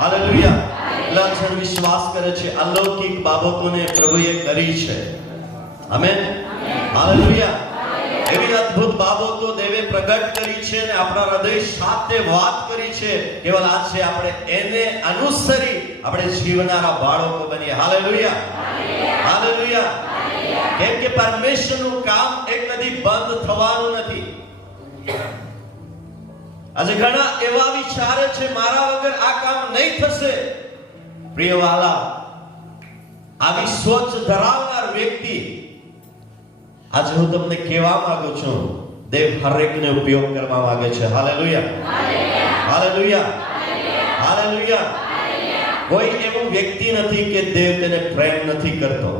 Hallelujah. એટલા જણ વિશ્વાસ કરે છે અલૌકિક બાબતોને પ્રભુએ કરી છે. આમેન. હાલેલુયા. એવી અદ્ભુત બાબતો દેવે પ્રગટ કરી છે અને આપણા હૃદય સાથે વાત કરી છે. કેવલ આજે આપણે એને અનુસરી આપણે જીવનારા બાળકો બનીએ. હાલેલુયા. હાલેલુયા. કેમ કે પરમેશ્વરનું કામ એક કદી બંધ થવાનું નથી. આજે ઘણા એવા વિચારે છે મારા વગર આ કામ નહીં થશે. પ્રિય વાલા, આવી સોચ ધરાવનાર વ્યક્તિ આજે હું તમને કહેવા માંગુ છું, દેવ હરેકને ઉપયોગ કરવા માંગે છે. હાલેલુયા. હાલેલુયા. હાલેલુયા. કોઈ એવું વ્યક્તિ નથી કે દેવ તેને પ્રેમ નથી કરતો.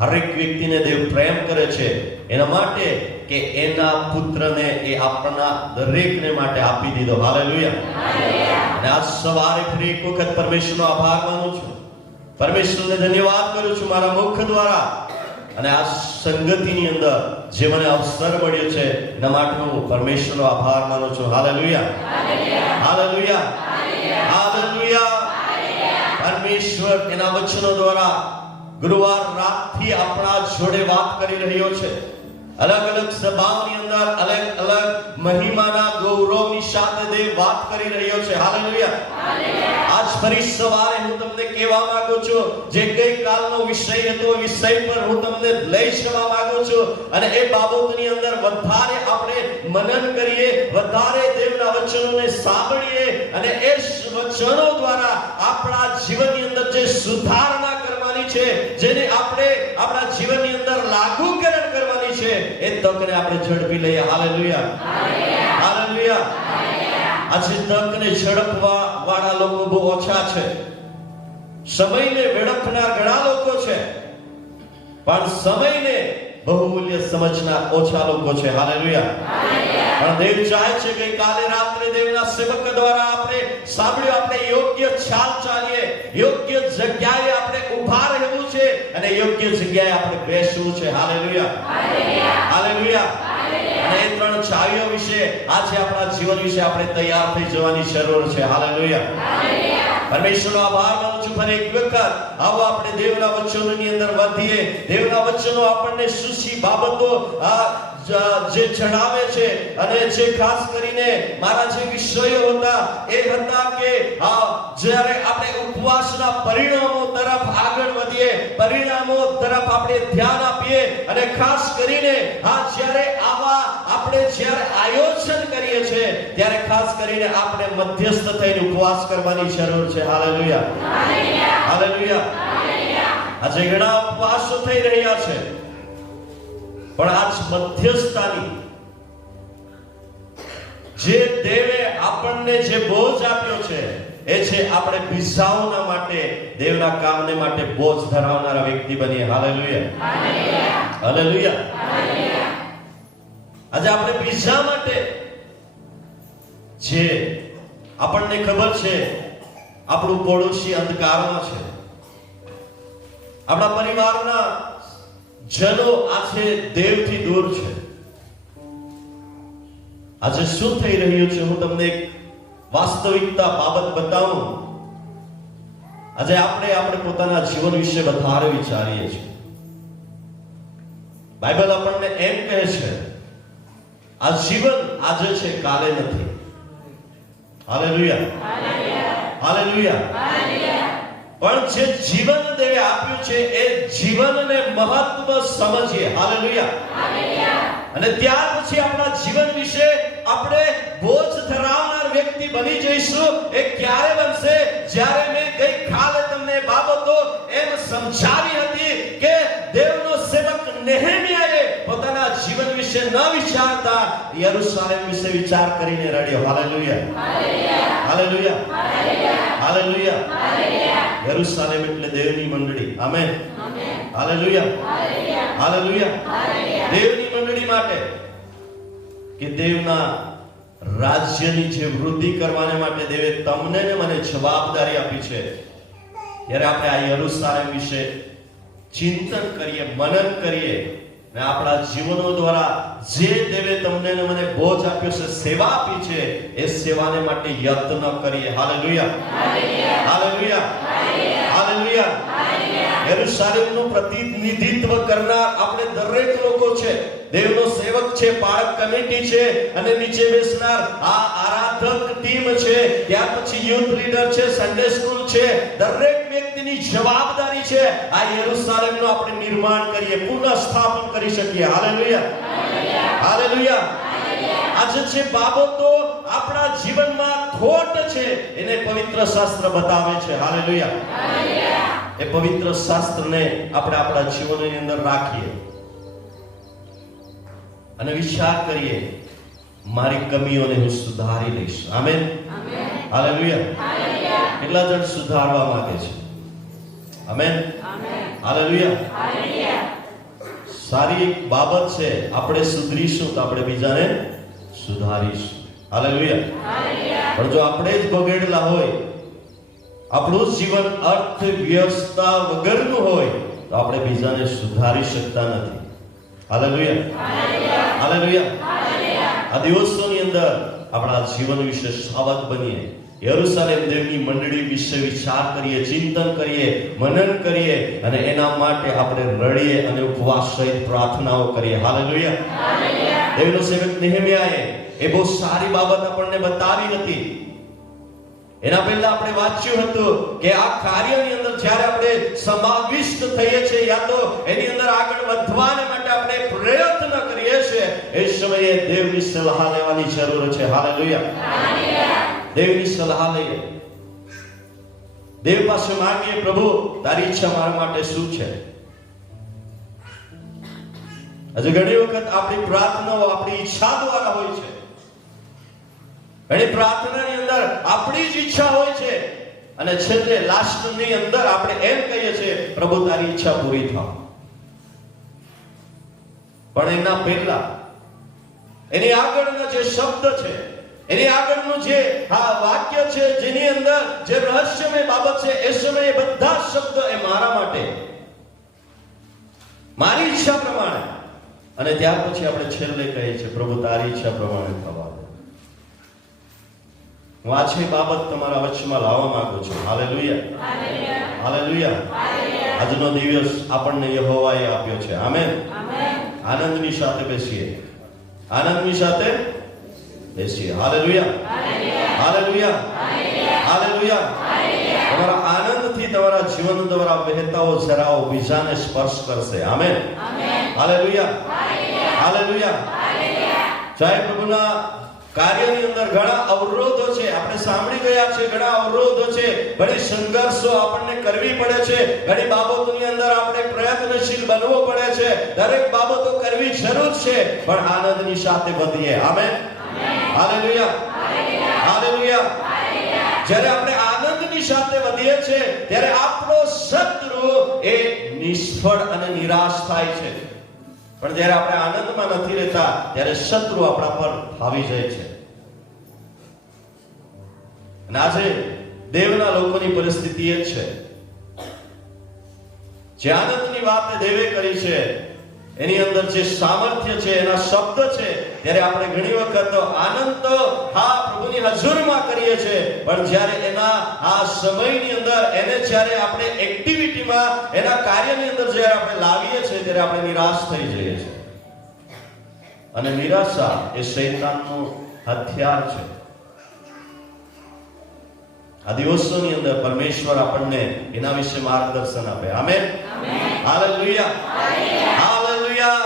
હરેક વ્યક્તિને દેવ પ્રેમ કરે છે એના માટે કે એના પુત્રને એ આપણા દરેકને માટે આપી દીધો. હાલેલુયા. અને આજ સવારે ફરી એક વખત પરમેશ્વરનો આભાર માનું છું. પરમેશ્વરને ધન્યવાદ કરું છું મારા મુખ દ્વારા અને આ સંગતિની અંદર જે મને અવસર મળ્યો છે એના માટે હું પરમેશ્વરનો આભાર માનું છું. હાલેલુયા. હાલેલુયા. હાલેલુયા. પરમેશ્વર એના વચનો દ્વારા ગુરુવાર રાતથી આપણા જોડે વાત કરી રહ્યો છે. અલગ અલગ સભાઓની અંદર અલગ અલગ મહિમાના ગૌરવની સાથે દેવ વાત કરી રહ્યો છે. હાલેલુયા. આજ ફરી સવારે હું તમને કહેવા માંગુ છું, જે ગઈકાલનો વિષય હતો વિષય પર હું તમને લઈ જવા માંગુ છું અને એ બાબતની અંદર વધારે આપણે મનન કરીએ, વધારે દેવના વચનોને સાંભળીએ અને એ વચનો દ્વારા આપણા જીવનની અંદર જે સુધારણા કરવાની છે, જેને આપણે આપણા જીવનની અંદર લાગુકરણ કરવાની છે, એ તકને આપણે ઝડપી લઈએ. હાલેલુયા. હાલેલુયા. આજે તકને ઝડપવા વાળા લોકો બહુ ઓછા છે. સમયને વેડફનાર ઘણા લોકો છે, પણ સમયને બહુમૂલ્ય સમજનાર ઓછા લોકો છે. હાલેલુયા. પણ દેવ ચાહે છે કે કાલે રાત્રે દેવના સેવક દ્વારા આપણે સાંભળ્યું, આપણે યોગ્ય ચાલ ચાલીએ, યોગ્ય જગ્યાએ આપણે ઊભા રહેવું છે અને યોગ્ય જગ્યાએ આપણે બેસવું છે. હાલેલુયા. હાલેલુયા. અને એ ત્રણ ચાવીઓ વિશે આજે આપણા જીવન વિશે આપણે તૈયાર થઈ જવાની જરૂર છે. હાલેલુયા. પરમેશ્વરનો આભાર માનું છું. ફરી એક વખત આવો આપણે દેવના વચનોની અંદર વધીએ. દેવના વચનો આપણને શું શી બાબતો જે જણાવે છે અને જે ખાસ કરીને મારા જે વિષયો હતા એ હતા કે જ્યારે આપણે ઉપવાસના પરિણામો તરફ આગળ વધીએ, પરિણામો તરફ આપણે ધ્યાન આપીએ અને ખાસ કરીને જ્યારે આપણે જ્યારે આયોજન કરીએ છીએ ત્યારે ખાસ કરીને આપણે મધ્યસ્થ થઈને ઉપવાસ કરવાની જરૂર છે. હાલેલુયા. હાલેલુયા. આજે ઘણા ઉપવાસો થઈ રહ્યા છે, પણ આજ મધ્યસ્થતાની જે દેવે આપણને જે બોજ આપ્યો છે એ છે આપણે બીજાઓના માટે દેવના કામને માટે બોજ ધરાવનારા વ્યક્તિ બનીએ. હાલેલુયા. હાલેલુયા. આજે આપણે બીજા માટે જે આપણને ખબર છે આપણું પડોશી અંધકારમાં છે, આપણા પરિવારના જનો આજે દેવથી દૂર છે. આજે શું થઈ રહ્યું છે હું તમને એક વાસ્તવિકતા બાબત બતાવું. આજે આપણે પોતાના જીવન વિશે વધારે વિચારીએ છીએ. બાઇબલ આપણને એમ કહે છે આ જીવન આજે છે, કાલે નથી. હાલેલુયા. હાલેલુયા. પણ જે જીવન દેવે આપ્યું છે એ જીવનને મહત્વ સમજીએ. હાલેલુયા. અને ત્યાર પછી આપણા જીવન વિશે આપણે બોજ ધરાવનાર વ્યક્તિ બની જઈશું. એ ક્યારે બનશે? જ્યારે મેં ગઈકાલે તમને બાબતો એમ સમજાવી હતી કે દેવનો સેવક નેહેમિયાએ પોતાના જીવન વિશે ન વિચારતા યરુશલેમ વિશે વિચાર કરીને રડ્યો. હાલેલુયા. હાલેલુયા. હાલેલુયા. યરુશલેમ એટલે દેવની મંડળી. આમેન. હાલેલુયા. હાલેલુયા. દેવની મંડળી માટે કે દેવના રાજ્યની જે વૃદ્ધિ કરવાને માટે દેવે તમને ને મને જવાબદારી આપી છે. ત્યારે આપણે આ યરુશલેમ વિશે ચિંતન કરીએ, મનન કરીએ ને આપણા જીવનો દ્વારા જે દેવે તમને ને મને બોજ આપ્યો છે, સેવા આપી છે, એ સેવાને માટે યત્ન કરીએ. Hallelujah, hallelujah, hallelujah. યરુશલેમનું પ્રતિનિધિત્વ કરનાર આપણે દરેક લોકો છે. દેવનો સેવક છે, બાળક કમિટી છે, અને નીચે બેસનાર આ આરાધક ટીમ છે, ત્યાર પછી યુથ લીડર છે, સન્ડે સ્કૂલ છે. દરેક વ્યક્તિની જવાબદારી છે આ યરુશલેમનું આપણે નિર્માણ કરીએ, પુનઃસ્થાપન કરી શકીએ. Hallelujah, hallelujah. આજે જે બાબતો આપણા જીવનમાં ખોટ છે એને પવિત્ર શાસ્ત્ર બતાવે છે. હાલેલુયા. એ પવિત્ર શાસ્ત્રને આપણે આપણા જીવનની અંદર રાખીએ અને વિચાર કરીએ, મારી કમીઓને હું સુધારી લઈશ. Amen, hallelujah. કેટલા જણ સુધારવા માંગે છે? Amen, hallelujah. સારી એક બાબત છે, આપણે સુધરીશું તો આપણે બીજાને સુધારીશું. હાલેલુયા. પણ જો આપણે જ બગડેલા હોય, આપણું જીવન અર્થ વ્યવસ્થા વગરનું હોય, તો આપણે બીજાને સુધારી શકતા નથી. Hallelujah, hallelujah. આ દિવસોની અંદર આપણા જીવન વિશે સાવધ બનીએ. યરુશલેમ દેવની મંડળી વિશે વિચાર કરીએ, ચિંતન કરીએ, મનન કરીએ, અને એના માટે આપણે રડીએ અને ઉપવાસ સહિત પ્રાર્થનાઓ કરીએ. હાલેલુયા. દેવનો સેવક નેહેમિયાએ એ બહુ સારી બાબત આપણને બતાવી હતી. એના પહેલા આપણે વાંચ્યું હતું કે આ કાર્યની અંદર જ્યારે આપણે સમાવિષ્ટ થઈએ છીએ, યા તો એની અંદર આગળ વધવાને માટે આપણે પ્રયત્ન કરીએ છીએ, એ સમયે દેવની સલાહ લેવાની જરૂર છે. હાલેલુયા. દેવની સલાહ લઈએ, દેવ પાસે માંગીએ, પ્રભુ તારી ઈચ્છા મારા માટે શું છે? આજે ઘણી વખત આપણી પ્રાર્થનાઓ આપણી ઈચ્છા દ્વારા હોય છે. ઘણી પ્રાર્થનાની અંદર આપણી જ ઈચ્છા હોય છે, અને છેલ્લે લાસ્ટની અંદર આપણે એમ કહીએ છીએ, પ્રભુ તારી ઈચ્છા પૂરી થાય. પણ એના પહેલા એની આગળના જે શબ્દ છે, એની આગળનું જે આ વાક્ય છે, જેની અંદર જે રહસ્યમય બાબત છે, એ સમયે બધા શબ્દ એ મારા માટે, મારી ઈચ્છા પ્રમાણે, અને ત્યાર પછી આપણે છેલ્લે કહીએ છીએ, પ્રભુ તારી ઈચ્છા પ્રમાણે થવા દે. હું આ છે બાબત તમારા વચમાં લાવવા માંગુ છું. Hallelujah, hallelujah. આજનો દિવસ આપણને યહોવાએ આપ્યો છે. આમેન. આનંદની સાથે બેસીએ, આનંદની સાથે બેસીએ. Hallelujah, hallelujah, hallelujah. તમારા આનંદથી તમારા જીવન દ્વારા વહેતાઓ જરાઓ બીજાને સ્પર્શ કરશે. Amen, hallelujah, hallelujah. જય પ્રભુના કાર્યની અંદર ઘણા અવરોધો છે, આપણે સાંભળી ગયા છે. ઘણા અવરોધો છે, ઘણી સંઘર્ષો આપણને કરવી પડે છે, ઘણી બાબતોની અંદર આપણે પ્રયત્નશીલ બનવો પડે છે. દરેક બાબતો કરવી જરૂર છે, પણ આનંદની સાથે વધીએ. Amen, hallelujah, hallelujah. જ્યારે આપણે આનંદની સાથે વધીએ છીએ, ત્યારે આપણો શત્રુ એ નિષ્ફળ અને નિરાશ થાય છે. પણ જ્યારે આપણે આનંદમાં નથી રહેતા, ત્યારે શત્રુ આપણા પર આવી જાય છે. અને આજે દેવના લોકોની પરિસ્થિતિ એ છે, જે આનંદની વાત દેવે કરી છે, એની અંદર જે સામર્થ્ય છે, એના શબ્દ છે, ત્યારે આપણે ઘણી વખત આનંદ તો હા પ્રભુની હજુરમાં કરીએ છીએ, પણ જ્યારે એના આ સમયની અંદર એને જ્યારે આપણે એક્ટિવિટીમાં, એના કાર્યની અંદર જ્યારે આપણે લાવીએ છીએ, ત્યારે આપણે નિરાશ થઈ જઈએ છીએ. અને નિરાશા એ શૈતાનનું હથિયાર છે. આ દિવસોની અંદર પરમેશ્વર આપણને એના વિશે માર્ગદર્શન આપે. Amen, hallelujah, hallelujah.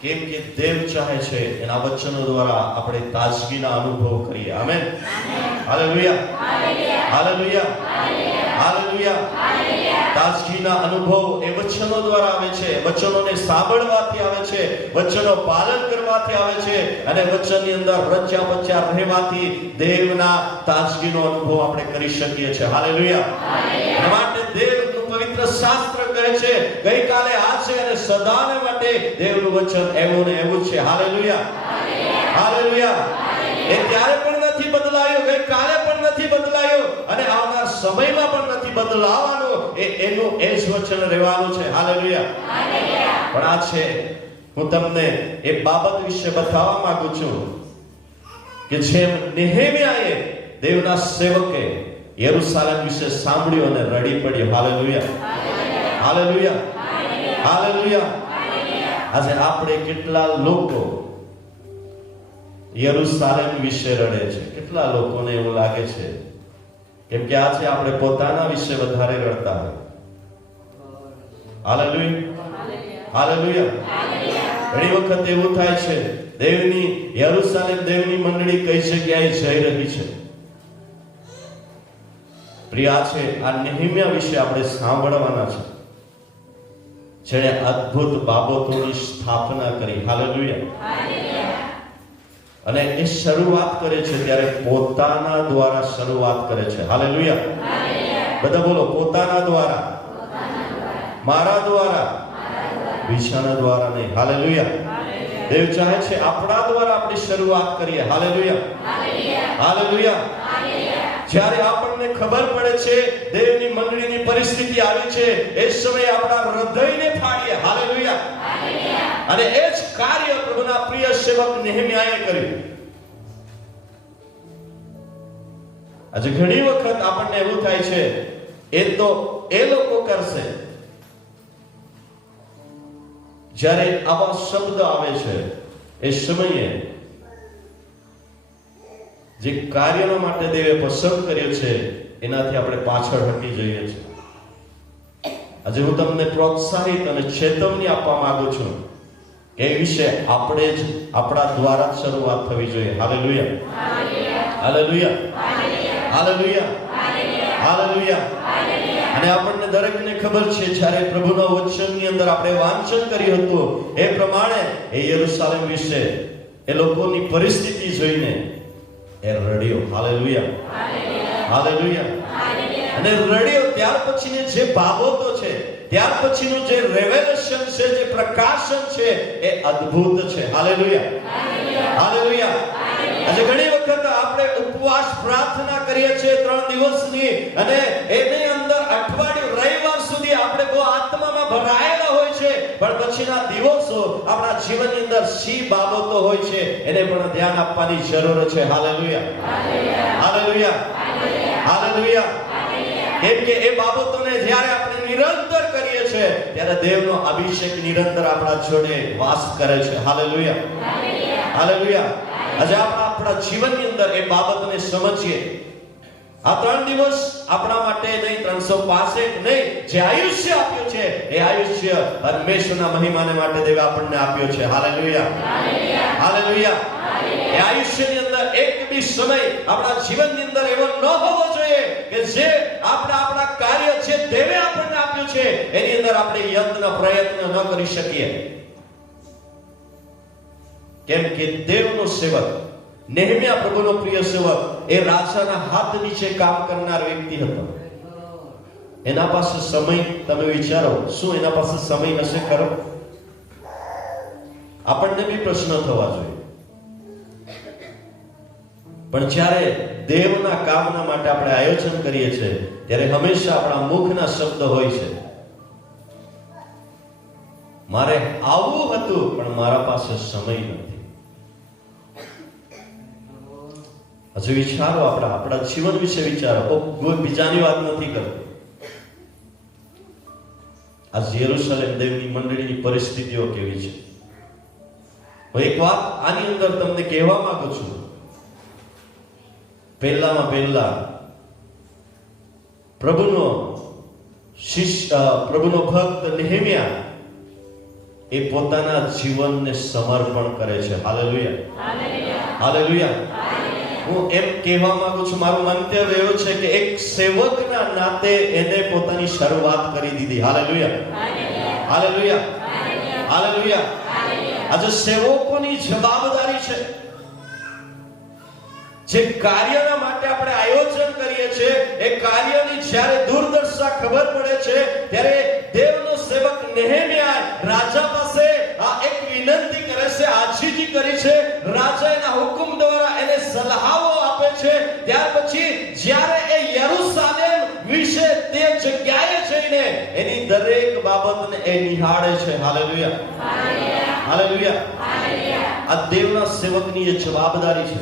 કેમ કે દેવ ચાહે છે એના વચનો દ્વારા આપણે તાજગીના અનુભવ કરીએ. Amen, hallelujah, hallelujah, hallelujah. તાજગીના અનુભવ એ વચનો દ્વારા આવે છે, વચનોને સાંભળવાથી આવે છે, વચનો પાલન કરવાથી આવે છે, અને વચનની અંદર રચ્યા પચ્યા રહેવાથી દેવના તાજગીનો અનુભવ આપણે કરી શકીએ છીએ. હાલેલુયા. એના માટે દેવનું પવિત્ર શાસ્ત્ર કહે છે, ગઈકાલે આજે અને સદાને માટે દેવનું વચન એવું ને એવું છે. Hallelujah, hallelujah. એ ત્યારે પણ નથી બદલાયો, ગઈકાલે પણ નથી બદલાયો, અને આવનાર સમયમાં પણ નથી બદલાવાનું એનું એ જ વચન રહેવાનું છે. હાલેલુયા. પણ આ છે, હું તમને એ બાબત વિશે બતાવવા માંગુ છું કે જેમ નેહેમિયાએ દેવના સેવકે યરૂશાલેમ વિશે સાંભળ્યું અને રડી પડ્યો. હાલેલુયા. હાલેલુયા. હાલેલુયા. આજે આપણે કેટલા લોકો યરૂશાલેમ વિશે રડે છે? કેટલા લોકોને એવું લાગે છે કેમ કે આજે આપણે પોતાના વિશે વધારે રડતા હોય. હાલેલુયા. હાલેલુયા. ઘણી વખત એવું થાય છે, દેવની યરૂશાલેમ, દેવની મંડળી કઈ જગ્યાએ જઈ રહી છે. પ્રિય છે, આ નેહેમિયા વિશે આપણે સાંભળવાના છે, જેણે અદ્ભુત બાબતોની સ્થાપના કરી. હાલેલુયા. અને એ શરૂઆત કરે છે ત્યારે પોતાના દ્વારા શરૂઆત કરે છે. હાલેલુયા. બધા બોલો, પોતાના દ્વારા, મારા દ્વારા, બીજાના દ્વારા નહીં. હાલેલુયા. દેવ ચાહે છે આપણા દ્વારા આપણી શરૂઆત કરીએ. હાલેલુયા. હાલેલુયા. જ્યારે આપણને ખબર પડે છે દેવની મંડળીની પરિસ્થિતિ આવી છે, એ સમયે આપણા હૃદયને ફાડીએ. હાલેલુયા. અને એ જ કાર્ય પ્રભુના પ્રિય સેવક નેહેમિયાએ કર્યું. આજે ઘણી વખત આપણને એવું થાય છે એ તો એ લોકો કરશે. જ્યારે આવા શબ્દ આવે છે એ સમયે જે કાર્યના માટે દેવે પસંદ કર્યો છે એનાથી આપણે પાછળ હટી જઈએ છીએ. આજે હું તમને પ્રોત્સાહિત અને ચેતવણી આપવા માંગુ છું કે એ વિશે આપણે જ આપણા દ્વારા શરૂઆત થવી જોઈએ. હાલેલુયા. હાલેલુયા. હાલેલુયા. હાલેલુયા. અને આપણને દરેકને ખબર છે જ્યારે પ્રભુના વચનની અંદર આપણે વાંચન કર્યું હતું એ પ્રમાણે એ યરૂશાલેમ વિશે એ લોકોની પરિસ્થિતિ જોઈને એ રડ્યો. હાલેલુયા. હાલેલુયા. અને રડ્યો ત્યાર પછીની જે બાબતો છે, ત્યાર પછીનું જે રેવેલેશન છે, જે પ્રકાશન છે એ અદ્ભુત છે. હાલેલુયા. હાલેલુયા. આજે ઘણી વખત આપણે ઉપવાસ પ્રાર્થના કરીએ છીએ 3 દિવસની, અને એની અંદર અઠવાડિયું રવિવાર સુધી આપણે બહુ આત્મામાં ભરાયેલા હોય છે, પણ પછીના દિવસો આપણા જીવનની અંદર શી બાબતો હોય છે એને પણ ધ્યાન આપવાની જરૂર છે. હાલેલુયા. હાલેલુયા. હાલેલુયા. કેમ કે એ બાબતોને જ્યારે આપણે નિરંતર કરીએ છીએ ત્યારે દેવનો અભિષેક નિરંતર આપણા જોડે વાસ કરે છે. હાલેલુયા. હાલેલુયા. આજે આપણા જીવનની અંદર એ બાબતને સમજીએ. આ 3 દિવસ આપણા માટે નહીં, 365 નહીં, જે આયુષ્ય આપ્યું છે એ આયુષ્ય પરમેશ્વરના મહિમાને માટે દેવે આપણને આપ્યો છે. હાલેલુયા. હાલેલુયા. એ આયુષ્યની અંદર એક બી સમય આપણા જીવનની અંદર એવો ન હોવો જોઈએ કે જે આપણા કાર્ય જે દેવે આપણને આપ્યું છે એની અંદર આપણે યત્ન પ્રયત્ન ન કરી શકીએ. કેમ કે દેવનો સેવક નેહેમિયા, પ્રભુનો પ્રિય સેવક, એ રાજાના હાથ નીચે કામ કરનાર વ્યક્તિ હતો. એના પાસે સમય, તમે વિચારો, શું એના પાસે સમય નશે ખરો? આપણને બી પ્રશ્ન થવા જોઈએ. પણ જ્યારે દેવના કામના માટે આપણે આયોજન કરીએ છીએ ત્યારે હંમેશા આપણા મુખના શબ્દ હોય છે, મારે આવવું હતું પણ મારા પાસે સમય નથી. હજુ વિચારો, આપણા જીવન વિશે વિચારો. કોઈ બીજાની વાત નથી કરતો. આ યરૂશાલેમ દેવની મંડળીની પરિસ્થિતિઓ કેવી છે? હું એક વાત આની અંદર તમને કહેવા માંગુ છું. પહેલામાં પહેલા પ્રભુનો શિષ્ય, પ્રભુનો ભક્ત નેહેમિયા એ પોતાના જીવનને સમર્પણ કરે છે. હાલેલુયા. હાલેલુયા. હું એમ કહેવા માંગુ છું, મારું મંતવ્ય એવું છે કે એક સેવકના નાતે એને પોતાની શરૂઆત કરી દીધી. હાલેલુયા. હાલેલુયા. હાલેલુયા. આજે સેવકોની જવાબદારી છે, જે કાર્યના માટે આપણે આયોજન કરીએ છીએ એ કાર્યની જ્યારે દૂરદર્શા ખબર પડે છે ત્યારે દેવનો સેવક નેહેમિયા રાજા પાસે આ એક વિનંતી કરે છે, આજીજી કરી છે. રાજા એના હુકમ દ્વારા એને સલાહો આપે છે. ત્યાર પછી જ્યારે એ યરૂશાલેમ વિશે તે એની દરેક બાબતને એ નિહાળે છે. Hallelujah, hallelujah. આ દેવના સેવકની એ જવાબદારી છે.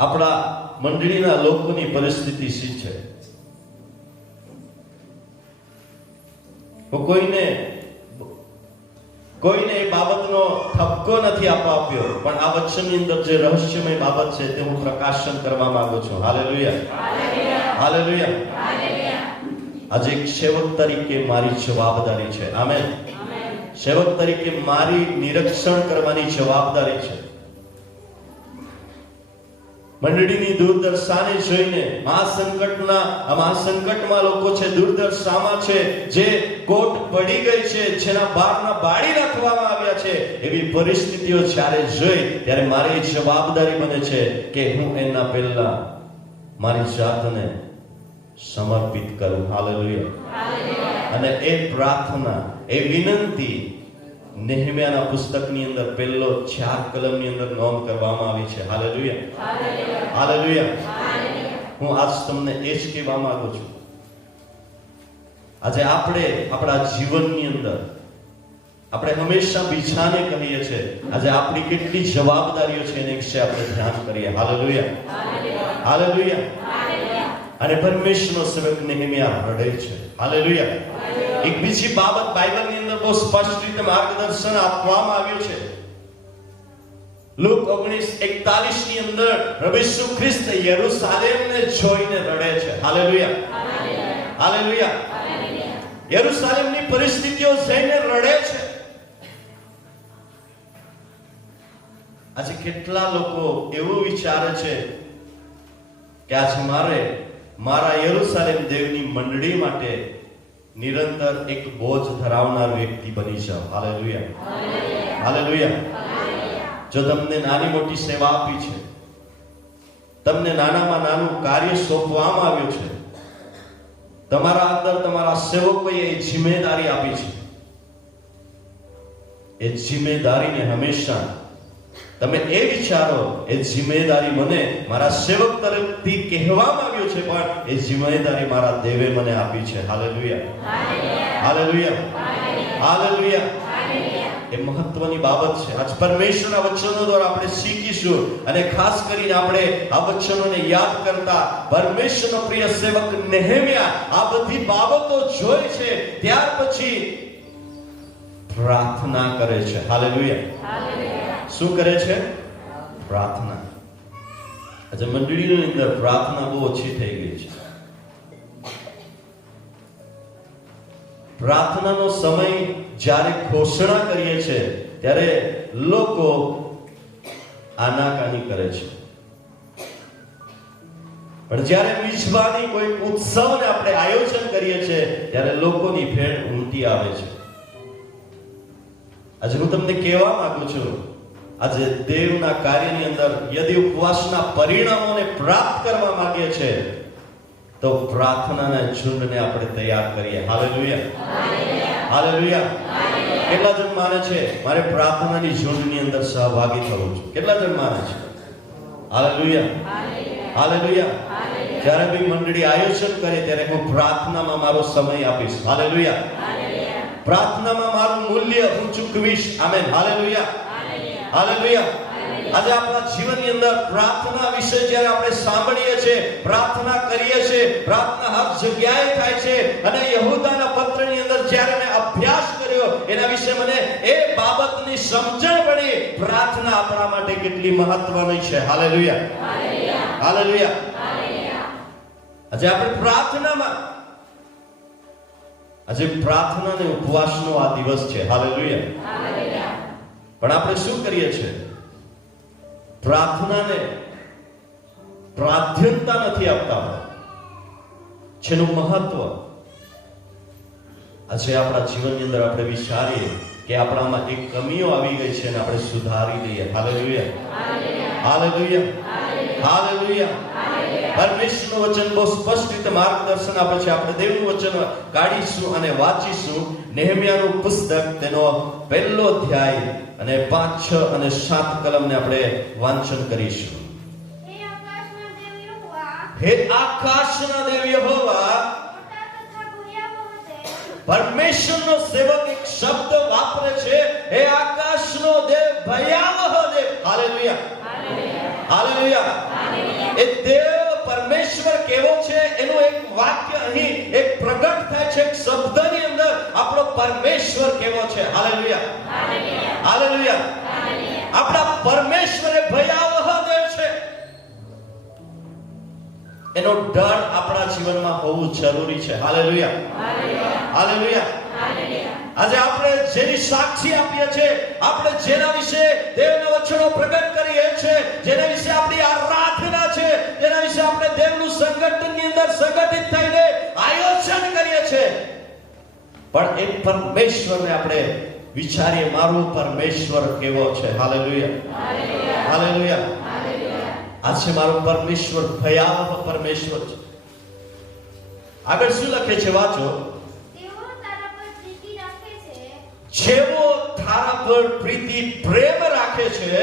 આપણા મંડળીના લોકોની પરિસ્થિતિ શી છે? કોઈને એ બાબતનો ઠપકો નથી આપવા આપ્યો, પણ આ વચનની અંદર જે રહસ્યમય બાબત છે તે હું પ્રકાશન કરવા માંગુ છું. Hallelujah, hallelujah. આજે એક સેવક તરીકે મારી જવાબદારી છે. આમેન. સેવક તરીકે મારી નિરીક્ષણ કરવાની જવાબદારી છે. મંડળીની દુર્દશાને જોઈને મહાસંકટમાં લોકો છે, દુર્દશામાં છે, જે કોટ પડી ગઈ છે, જેના બારના બાળી રાખવામાં આવ્યા છે, એવી પરિસ્થિતિઓ જ્યારે જોઈ ત્યારે મારી જવાબદારી બને છે કે હું એના પહેલા મારી જાતને સમર્પિત કરું. હાલેલુયા. અને એ પ્રાર્થના, એ વિનંતી નેહમ્યાના પુસ્તકની અંદર પહેલો 4 કલમની અંદર નોંધ કરવામાં આવી છે. Hallelujah, hallelujah. હું આજ તમને એ જ કહેવા માંગુ છું. આજે આપણે આપણા જીવનની અંદર આપણે હંમેશા બીજાને કહીએ છીએ, આજે આપણી કેટલી જવાબદારીઓ છે એના વિશે આપણે ધ્યાન કરીએ. Hallelujah, hallelujah. અને પરમેશ્વરનો સેવક નેહમ્યા રડે છે. હાલેલુયા. એક બીજી બાબત બાઇબલની અંદર બહુ સ્પષ્ટ રીતે માર્ગદર્શન આપવામાં આવ્યું છે. લુક 19:41 ની અંદર પ્રભુ ઈસુ ખ્રિસ્ત યરૂશાલેમને જોઈને રડે છે. Hallelujah, hallelujah. યરૂશાલેમની પરિસ્થિતિઓ જોઈને રડે છે. આજે કેટલા લોકો એવું વિચારે છે કે આજે મારા યરૂશાલેમ દેવની મંડળી માટે નિરંતર એક બોજ ધરાવનાર વ્યક્તિ બની જાવ. Hallelujah, hallelujah. જો તમને નાની મોટી સેવા આપી છે, તમને નાનામાં નાનું કાર્ય સોંપવામાં આવ્યું છે, તમારા અંદર તમારા સેવકોએ એ જિમ્મેદારી આપી છે, એ જિમ્મેદારીને હંમેશા તમે એ વિચારો, એ જિમ્મેદારી મને મારા સેવક તરફથી કહેવામાં આવ્યું છે, પણ એ જિમ્મેદારી મારા દેવે મને આપી છે. Hallelujah, hallelujah, hallelujah. એ મહત્વની બાબત છે. આજ પરમેશ્વરના વચનો દ્વારા આપણે શીખીશું, અને ખાસ કરીને આપણે આ વચનોને યાદ કરતા પરમેશ્વરનો પ્રિય સેવક નેહમ્યા આ બધી બાબતો જોઈ છે, ત્યાર પછી પ્રાર્થના કરે છે. હાલેલુયા. શું કરે છે? પ્રાર્થના. આજે મંડળીની અંદર પ્રાર્થના બહુ ઓછી થઈ ગઈ છે. પ્રાર્થનાનો સમય જ્યારે ઘોષણા કરીએ છીએ ત્યારે લોકો આનાકાની કરે છે, પણ જ્યારે મિજબાની કોઈ ઉત્સવને આપણે આયોજન કરીએ છીએ ત્યારે લોકોની ભેળ ઉમટી આવે છે. આજે હું તમને કહેવા માંગુ છું, આજે દેવના કાર્યની અંદર યદિ ઉપવાસના પરિણામોને પ્રાપ્ત કરવા માંગીએ છીએ તો પ્રાર્થનાના ઝુંડને આપણે તૈયાર કરીએ. Hallelujah, hallelujah. કેટલા જણ માને છે મારે પ્રાર્થનાની ઝુંડની અંદર સહભાગી થવું છે? કેટલા જણ માને છે? Hallelujah, hallelujah. જ્યારે બી મંડળી આયોજન કરે ત્યારે હું પ્રાર્થનામાં મારો સમય આપીશ. હાલેલુયા. પ્રાર્થનામાં મારું મૂલ્ય હું ચૂકવીશ. આમેન. Hallelujah, hallelujah. આજે આપણા જીવનની અંદર પ્રાર્થના વિશે જ્યારે આપણે સાંભળીએ છીએ, પ્રાર્થના કરીએ છીએ, પ્રાર્થના હર જગ્યાએ થાય છે, અને યહૂદાના પત્રની અંદર જ્યારે મેં અભ્યાસ કર્યો એના વિશે મને એ બાબતની સમજણ પડી, પ્રાર્થના આપણા માટે કેટલી મહત્વની છે. Hallelujah, hallelujah. આજે આપણે આજે પ્રાર્થના અને ઉપવાસનો આ દિવસ છે. હાલેલુયા. પણ આપણે શું કરીએ છીએ? પ્રાર્થનાને પ્રાધાન્યતા નથી આપતા, જેનું મહત્વ આજે આપણા જીવનની અંદર આપણે વિચારીએ કે આપણામાં એક કમીઓ આવી ગઈ છે અને આપણે સુધારી લઈએ. Hallelujah, hallelujah, hallelujah. પરમેશ્વરનું વચન બહુ સ્પષ્ટ રીતે માર્ગદર્શન આપે છે. આપણે દેવનું વચન કાઢીશું અને વાંચીશું. નેહમ્યાનું પુસ્તક, તેનો 1લો અધ્યાય અને 5, 6 અને 7 કલમને આપણે વાંચન કરીશું. હે આકાશના દેવ યહોવા, મોટા તથા ભયાવહ દેવ, પરમેશ્વરનો સેવક એક શબ્દ વાપરે છે, હે આકાશનો દેવ, ભયાવહ દેવ. Hallelujah, hallelujah. એ દેવ પરમેશ્વર કેવો છે એનું એક વાક્ય અહીં એક પ્રગટ થાય છે. એક શબ્દની અંદર આપણો પરમેશ્વર કેવો છે. Hallelujah, hallelujah. આપણા પરમેશ્વર એ ભયાવહ દેવ છે. એનો ડર આપણા જીવનમાં હોવું જરૂરી છે. Hallelujah, hallelujah. આજે આપણે જેની સાક્ષી આપીએ છીએ, આપણે જેના વિશે દેવના વચનો પ્રગટ કરીએ છીએ, જેના વિશે આપણી આરાધના છે, જેના વિશે આપણે દેવનું સંગઠનની અંદર સંગઠિત થઈને આયોજન કરીએ છીએ, પણ એ પરમેશ્વરને આપણે વિચારીએ, મારો પરમેશ્વર કેવો છે. Hallelujah, hallelujah. આજે મારો પરમેશ્વર ભયાવહ પરમેશ્વર છે. આગળ શું લખે છે? વાંચો. તેઓ તારા પર પ્રીતિ રાખે છે જેવો તારા પર પ્રીતિ પ્રેમ રાખે છે.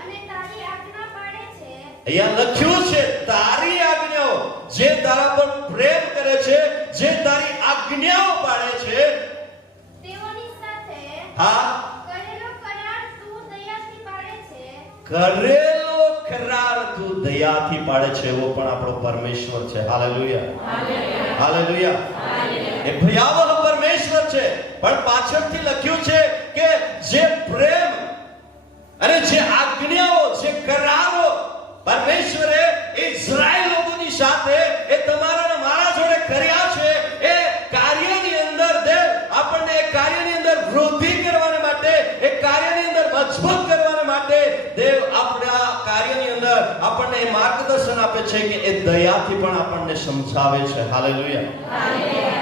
અને તારી આજ્ઞા પાળે છે. અહીંયા લખ્યું છે તારી આજ્ઞાઓ, જે તારા પર પ્રેમ કરે છે, જે તારી આજ્ઞાઓ પાળે છે, તેઓની સાથે હા, કરેલો કરાર તું દયાથી પાળે છે. કરેલો કરાર તું દયાથી પાળે છે. એવો પણ આપણો પરમેશ્વર છે. Hallelujah, hallelujah. એ ભયાવહ પરમેશ્વર છે, પણ પાછળથી લખ્યું છે કે જે પ્રેમ અને જે આજ્ઞાઓ, જે કરારો પરમેશ્વરે ઇઝરાયલ લોકોની સાથે, એ તમારા અને મારા જોડે કર્યા છે, એ કાર્યની અંદર દેવ આપણને એ કાર્યની અંદર વૃદ્ધિ કરવા માટે, એ કાર્યની અંદર મજબૂત કરવા માટે દેવ આપણા કાર્યની અંદર આપણને એ માર્ગદર્શન આપે છે કે એ દયાથી પણ આપણને સમજાવે છે. Hallelujah,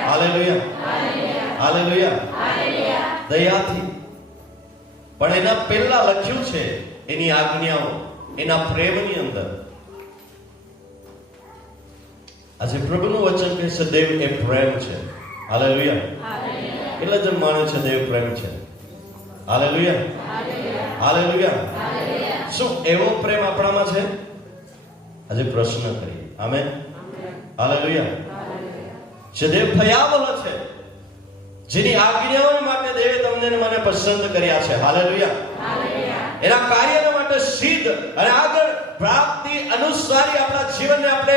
hallelujah, hallelujah. દયાથી. પણ એના પહેલા લખ્યું છે એની આજ્ઞાઓ, એના પ્રેમની અંદર. આજે પ્રભુનું વચન કહે છે દેવ એ પ્રેમ છે. હાલેલુયા. એટલે જ માને છે દેવ પ્રેમ છે. Hallelujah, hallelujah. શું એવો પ્રેમ આપણામાં છે? આજે પ્રશ્ન કરીએ. Amen, hallelujah. જે દેવ ભયાવહ છે, જેની આજ્ઞાઓ માટે દેવે તમને ને મને પસંદ કર્યા છે. હાલેલુયા. એના કાર્ય માટે સિદ્ધ અને આગળ પ્રાપ્તિ અનુસારી આપણા જીવનને આપણે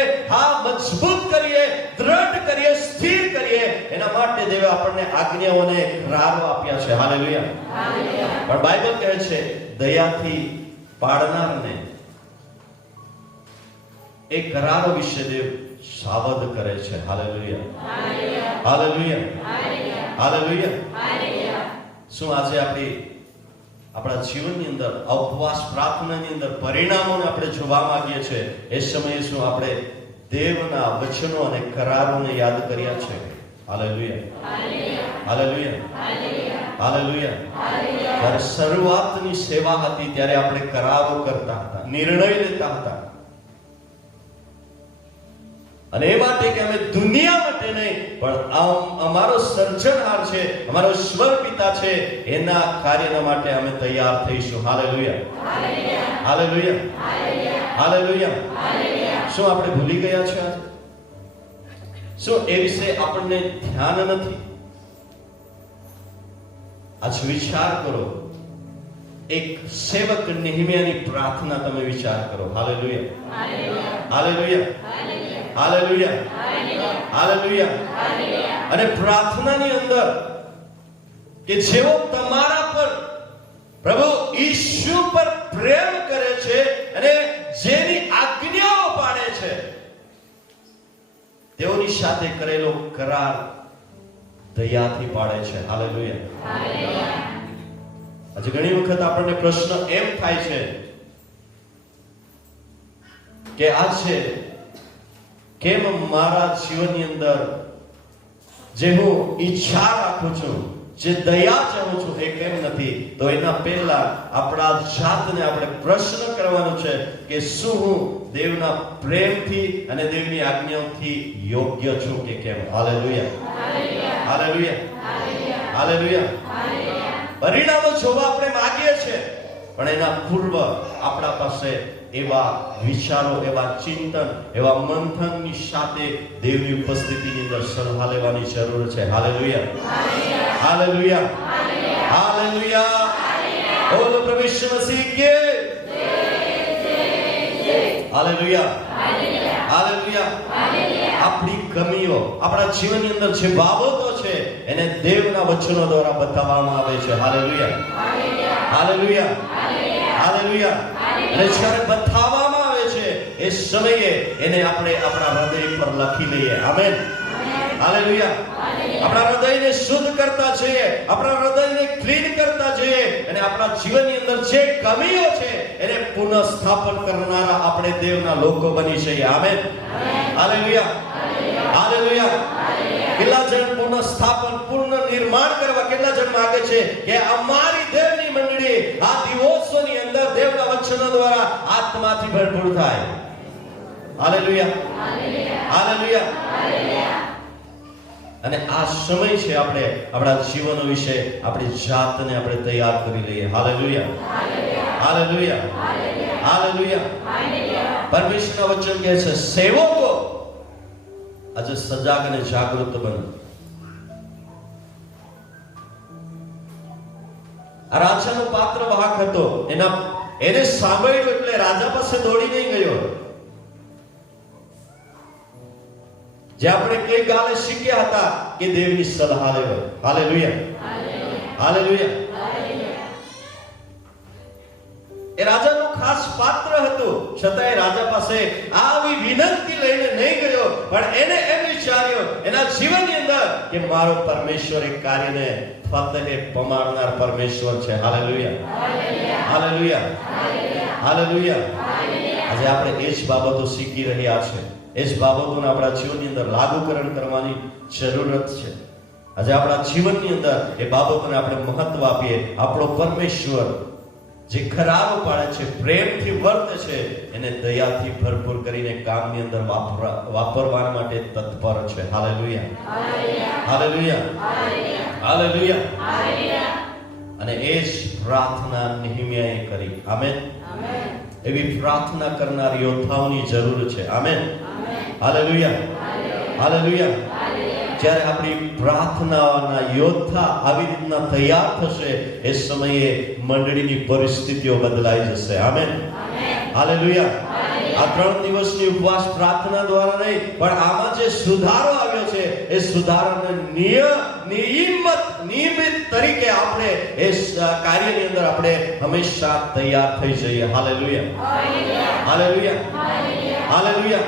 મજબૂત કરીએ, દ્રઢ કરીએ, સ્થિર કરીએ, એના માટે દેવે આપણને આજ્ઞાઓને કરારો આપ્યા છે. હાલેલુયા. પણ બાઇબલ કહે છે દયાથી પાળનારને એ કરારો વિશે દેવ સાવધ કરે છે. Hallelujah, hallelujah, hallelujah. શું આજે આપણા જીવનની અંદર ઉપવાસ પ્રાર્થનાની અંદર પરિણામોને આપણે જોવા માંગીએ છીએ, એ સમયે શું આપણે દેવના વચનો અને કરારોને યાદ કર્યા છે? Hallelujah, hallelujah, hallelujah. જ્યારે શરૂઆતની સેવા હતી ત્યારે આપણે કરારો કરતા હતા, નિર્ણય લેતા હતા, અને એ માટે કે અમે દુનિયા માટે નહીં, પણ અમારો સર્જનહાર છે, અમારો ઈશ્વર પિતા છે, એના કાર્યના માટે અમે તૈયાર થઈશું. Hallelujah, hallelujah, hallelujah. શું આપણે ભૂલી ગયા છે આજે? શું એ વિશે આપણને ધ્યાન નથી? આજ વિચાર કરો. એક સેવક નેહમ્યાની પ્રાર્થના તમે વિચાર કરો. Hallelujah, hallelujah, hallelujah, hallelujah. અને પ્રાર્થનાની અંદર કે જેઓ તમારા પર પ્રભુ ઈસુ પર પ્રેમ કરે છે અને જેની આજ્ઞાઓ પાળે છે, તેઓની સાથે કરેલો કરાર દયાથી પાળે છે. હાલેલુયા. આજે ઘણી વખત આપણને પ્રશ્ન એમ થાય છે કે આ છે કેમ મારા જીવનની અંદર જે હું ઈચ્છા રાખું છું, જે દયા ચાહું છું, એ કેમ નથી? તો એના પહેલા આપણા જાતને આપણે પ્રશ્ન કરવાનો છે કે શું હું દેવના પ્રેમથી અને દેવની આજ્ઞાઓથી યોગ્ય છું કે કેમ? Hallelujah, hallelujah, hallelujah. પરિણામો જોવા આપણે માંગીએ છીએ, પણ એના પૂર્વ આપણા પાસે એવા વિચારો, એવા ચિંતન, એવા મંથનની સાથે દેવની ઉપસ્થિતિની અંદર સલાહ લેવાની જરૂર છે. Hallelujah, hallelujah, hallelujah. બોલો પ્રભુ ઈસુ મસીહ કે હાલેલુયા, હાલેલુયા. આપણી કમીઓ, આપણા જીવનની અંદર જે બાબતો છે એને દેવના વચનો દ્વારા બતાવવામાં આવે છે. Hallelujah, hallelujah, hallelujah. અને જ્યારે બતાવવામાં આવે છે એ સમયે એને આપણે આપણા હૃદય પર લખી લઈએ. Amen, hallelujah. આપણા હૃદયને શુદ્ધ કરતા જઈએ, આપણા હૃદયને ક્લીન કરતા જઈએ અને આપણા જીવનની અંદર જે કમીઓ છે એને પુનઃ સ્થાપન કરનારા આપણે દેવના લોકો બની જઈએ. Amen, hallelujah, hallelujah. કેટલા જણ પુનઃ સ્થાપન, પૂર્ણ નિર્માણ કરવા કેટલા જણ માંગે છે કે અમારી દેવની મંડળી આ દિવસોની અંદર દેવના વચનો દ્વારા આત્માથી ભરપૂર થાય. Hallelujah, hallelujah. અને આ સમય છે આપણે આપણા જીવનો વિશે આપણી જાતને આપણે તૈયાર કરી લઈએ. Hallelujah, hallelujah, hallelujah. પરમેશ્વરના વચન કહે છે સેવકો આજે સજાગ અને જાગૃત બનો. આ રાજાનો પાત્ર વાહક હતો, એને સાંભળ્યું એટલે રાજા પાસે દોડી નહીં ગયો. જે આપણે કઈ ગાલે શીખ્યા હતા કે દેવની સલાહ લેવો. Hallelujah, hallelujah. એ રાજાનું ખાસ પાત્ર હતું, છતાંય રાજા પાસે આવી વિનંતી લઈને નહીં ગયો, પણ એને એમ વિચાર્યો એના જીવનની અંદર કે મારો પરમેશ્વર એક કાર્યને ફતહે પમાડનાર પરમેશ્વર છે. Hallelujah, hallelujah, hallelujah. આજે આપણે એ જ બાબતો શીખી રહ્યા છે, એ જ બાબતોને આપણા જીવનની અંદર લાગુકરણ કરવાની જરૂરત છે. આજે આપણા જીવનની અંદર એ બાબતોને આપણે મહત્વ આપીએ. આપણો પરમેશ્વર જે ખરાબ પાડે છે, પ્રેમથી વર્તે છે, એને દયાથી ભરપૂર કરીને કામની અંદર વાપરવા માટે તત્પર છે. Hallelujah, hallelujah, hallelujah. અને એ જ પ્રાર્થના નહેમીયાએ કરી. આમેન. એવી પ્રાર્થના કરનાર યોદ્ધાઓની જરૂર છે. Amen, hallelujah, hallelujah. જ્યારે આપણી પ્રાર્થનાના યોદ્ધા આવી રીતના તૈયાર થશે એ સમયે મંડળીની પરિસ્થિતિઓ બદલાઈ જશે. Amen, hallelujah. આ 3 દિવસની ઉપવાસ પ્રાર્થના દ્વારા નહીં, પણ આમાં જે સુધારો આવ્યો છે એ સુધારાને નિયમિત તરીકે આપણે એ કાર્યની અંદર આપણે હંમેશા તૈયાર થઈ જઈએ. Hallelujah, hallelujah, hallelujah.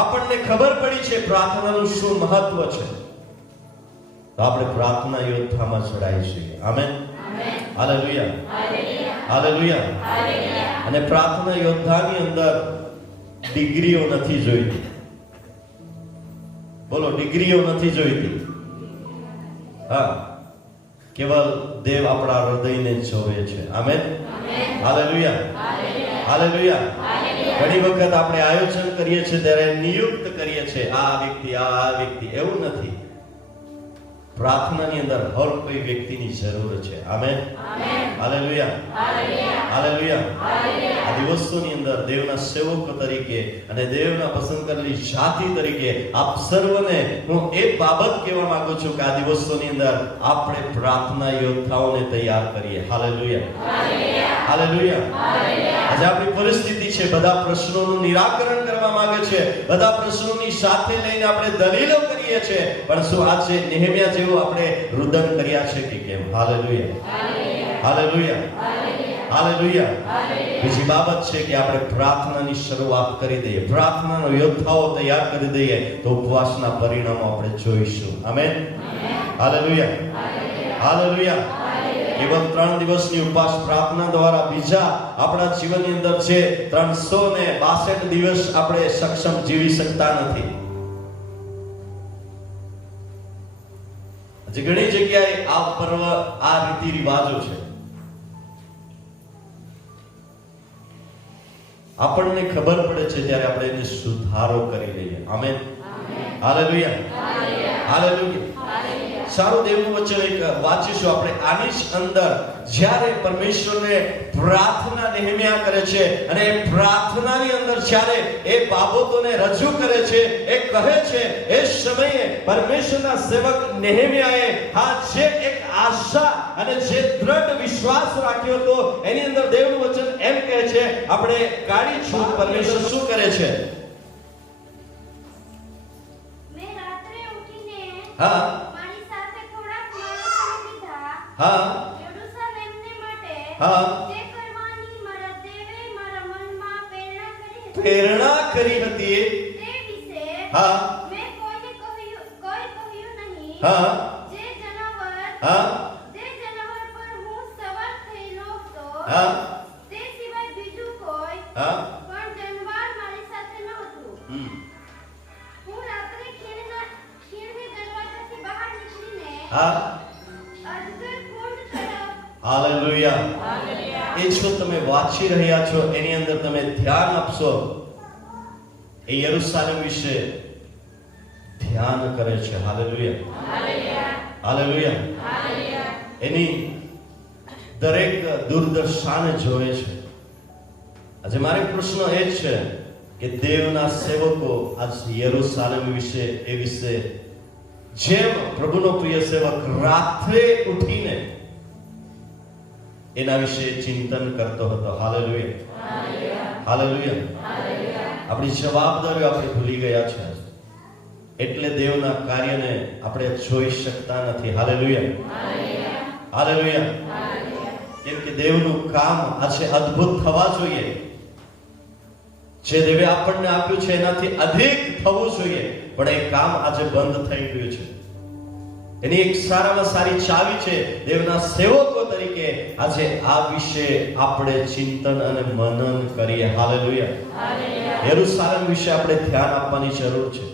આપણને ખબર પડી છે પ્રાર્થનાનું શું મહત્વ છે, તો આપણે પ્રાર્થના યોદ્ધામાં જોડાઈ છીએ. Amen, hallelujah, hallelujah. અને પ્રાર્થના યોદ્ધાની અંદર ડિગ્રીઓ નથી જોઈતી. બોલો, ડિગ્રીઓ નથી જોઈતી. હા, કેવલ દેવ આપણા હૃદયને જોવે છે. Amen, hallelujah, hallelujah. ઘણી વખત આપણે આયોજન કરીએ છીએ ત્યારે નિયુક્ત કરીએ છીએ આ વ્યક્તિ, એવું નથી. પ્રાર્થનાની અંદર હર કોઈ વ્યક્તિની જરૂર છે. Amen, hallelujah, hallelujah. આ દિવસોની અંદર દેવના સેવકો તરીકે અને દેવના પસંદ કરેલી જાતિ તરીકે આપ સર્વને હું એક બાબત કહેવા માંગુ છું કે આ દિવસોની અંદર આપણે પ્રાર્થના યોદ્ધાઓને તૈયાર કરીએ. Hallelujah, hallelujah. આજે આપણી પરિસ્થિતિ છે, બધા પ્રશ્નોનું નિરાકરણ કરવા માંગે છે, બધા પ્રશ્નોની સાથે લઈને આપણે દલીલો કરીએ છીએ, પણ શું આજે નેહેમિયા જેવું આપણે રુદન કર્યા છે કે કેમ? Hallelujah, hallelujah, hallelujah. બીજી બાબત છે કે આપણે પ્રાર્થનાની શરૂઆત કરી દઈએ, પ્રાર્થનાનો યોદ્ધાઓ તૈયાર કરી દઈએ, તો ઉપવાસના પરિણામો આપણે જોઈશું. Amen, hallelujah, hallelujah. કેવલ 3 દિવસની ઉપવાસ પ્રાર્થના દ્વારા બીજા આપણા જીવનની અંદર છે 362 દિવસ આપણે સક્ષમ જીવી શકતા નથી. જે ઘણી જગ્યાએ આ પર્વ, આ રીતિ રિવાજો છે, આપણને ખબર પડે છે ત્યારે આપણે એને સુધારો કરી લઈએ. Amen, hallelujah, hallelujah. સારું દેવનું વચન એક વાંચીશું આપણે. આની જ અંદર જ્યારે પરમેશ્વરને પ્રાર્થના નેહમ્યા કરે છે અને એ પ્રાર્થનાની અંદર જ્યારે એ બાબતોને રજૂ કરે છે, એ કહે છે, એ સમયે પરમેશ્વરના સેવક નેહમ્યાએ હા જે એક આશા અને જે દ્રઢ વિશ્વાસ રાખ્યો હતો એની અંદર દેવનું વચન એમ કહે છે, આપણે કાઢી છું પરમેશ્વર શું કરે છે. મેં રાત્રે ઉઠીને હા મારી સાથે થોડાક માણસોને લીધા. હા યરૂશાલેમને માટે હા. જે કરવાની મારા દેવે મારા મનમાં પ્રેરણા કરી હતી, પ્રેરણા કરી હતી. તે વિશે હા મેં કોઈને કહ્યું નહીં. હા જે જનાવર હા પર હું સવાર થયેલો હતો, હા તે સિવાય બીજું કોઈ હા પણ જાનવર મારી સાથે નહોતું. હમ. હું રાત્રે ખીણની દરવાજાથી બહાર નીકળીને હા અજગર કુંડ તરફ. હાલેલુયા. એ જો તમે વાંચી રહ્યા છો એની અંદર તમે ધ્યાન આપશો, એ યરૂશાલેમ વિશે ધ્યાન કરે છે. હાલેલુયા. હાલેલુયા. એની દરેક દુર્દશાને જોવે છે. આજે મારો પ્રશ્ન એ છે કે દેવના સેવકો આજ યરૂશાલેમ વિશે એ વિશે જેમ પ્રભુનો પ્રિય સેવક રાત્રે ઉઠીને એના વિશે ચિંતન કરતો હતો. હાલેલુયા. હાલેલુયા. આપણી જવાબદારીઓ આપણે ભૂલી ગયા છે, એટલે દેવના કાર્યને આપણે જોઈ શકતા નથી. હાલેલુયા. હાલેલુયા. કેમ કે દેવનું કામ આજે અદ્ભુત થવા જોઈએ. જે દેવે આપણને આપ્યું છે એનાથી અધિક થવું જોઈએ, પણ એ કામ આજે બંધ થઈ ગયું છે. એની એક સારામાં સારી ચાવી છે દેવના સેવકો તરીકે આજે આ વિશે આપણે ચિંતન અને મનન કરીએ. હાલેલુયા. યરૂશાલેમ વિશે આપણે ધ્યાન આપવાની જરૂર છે.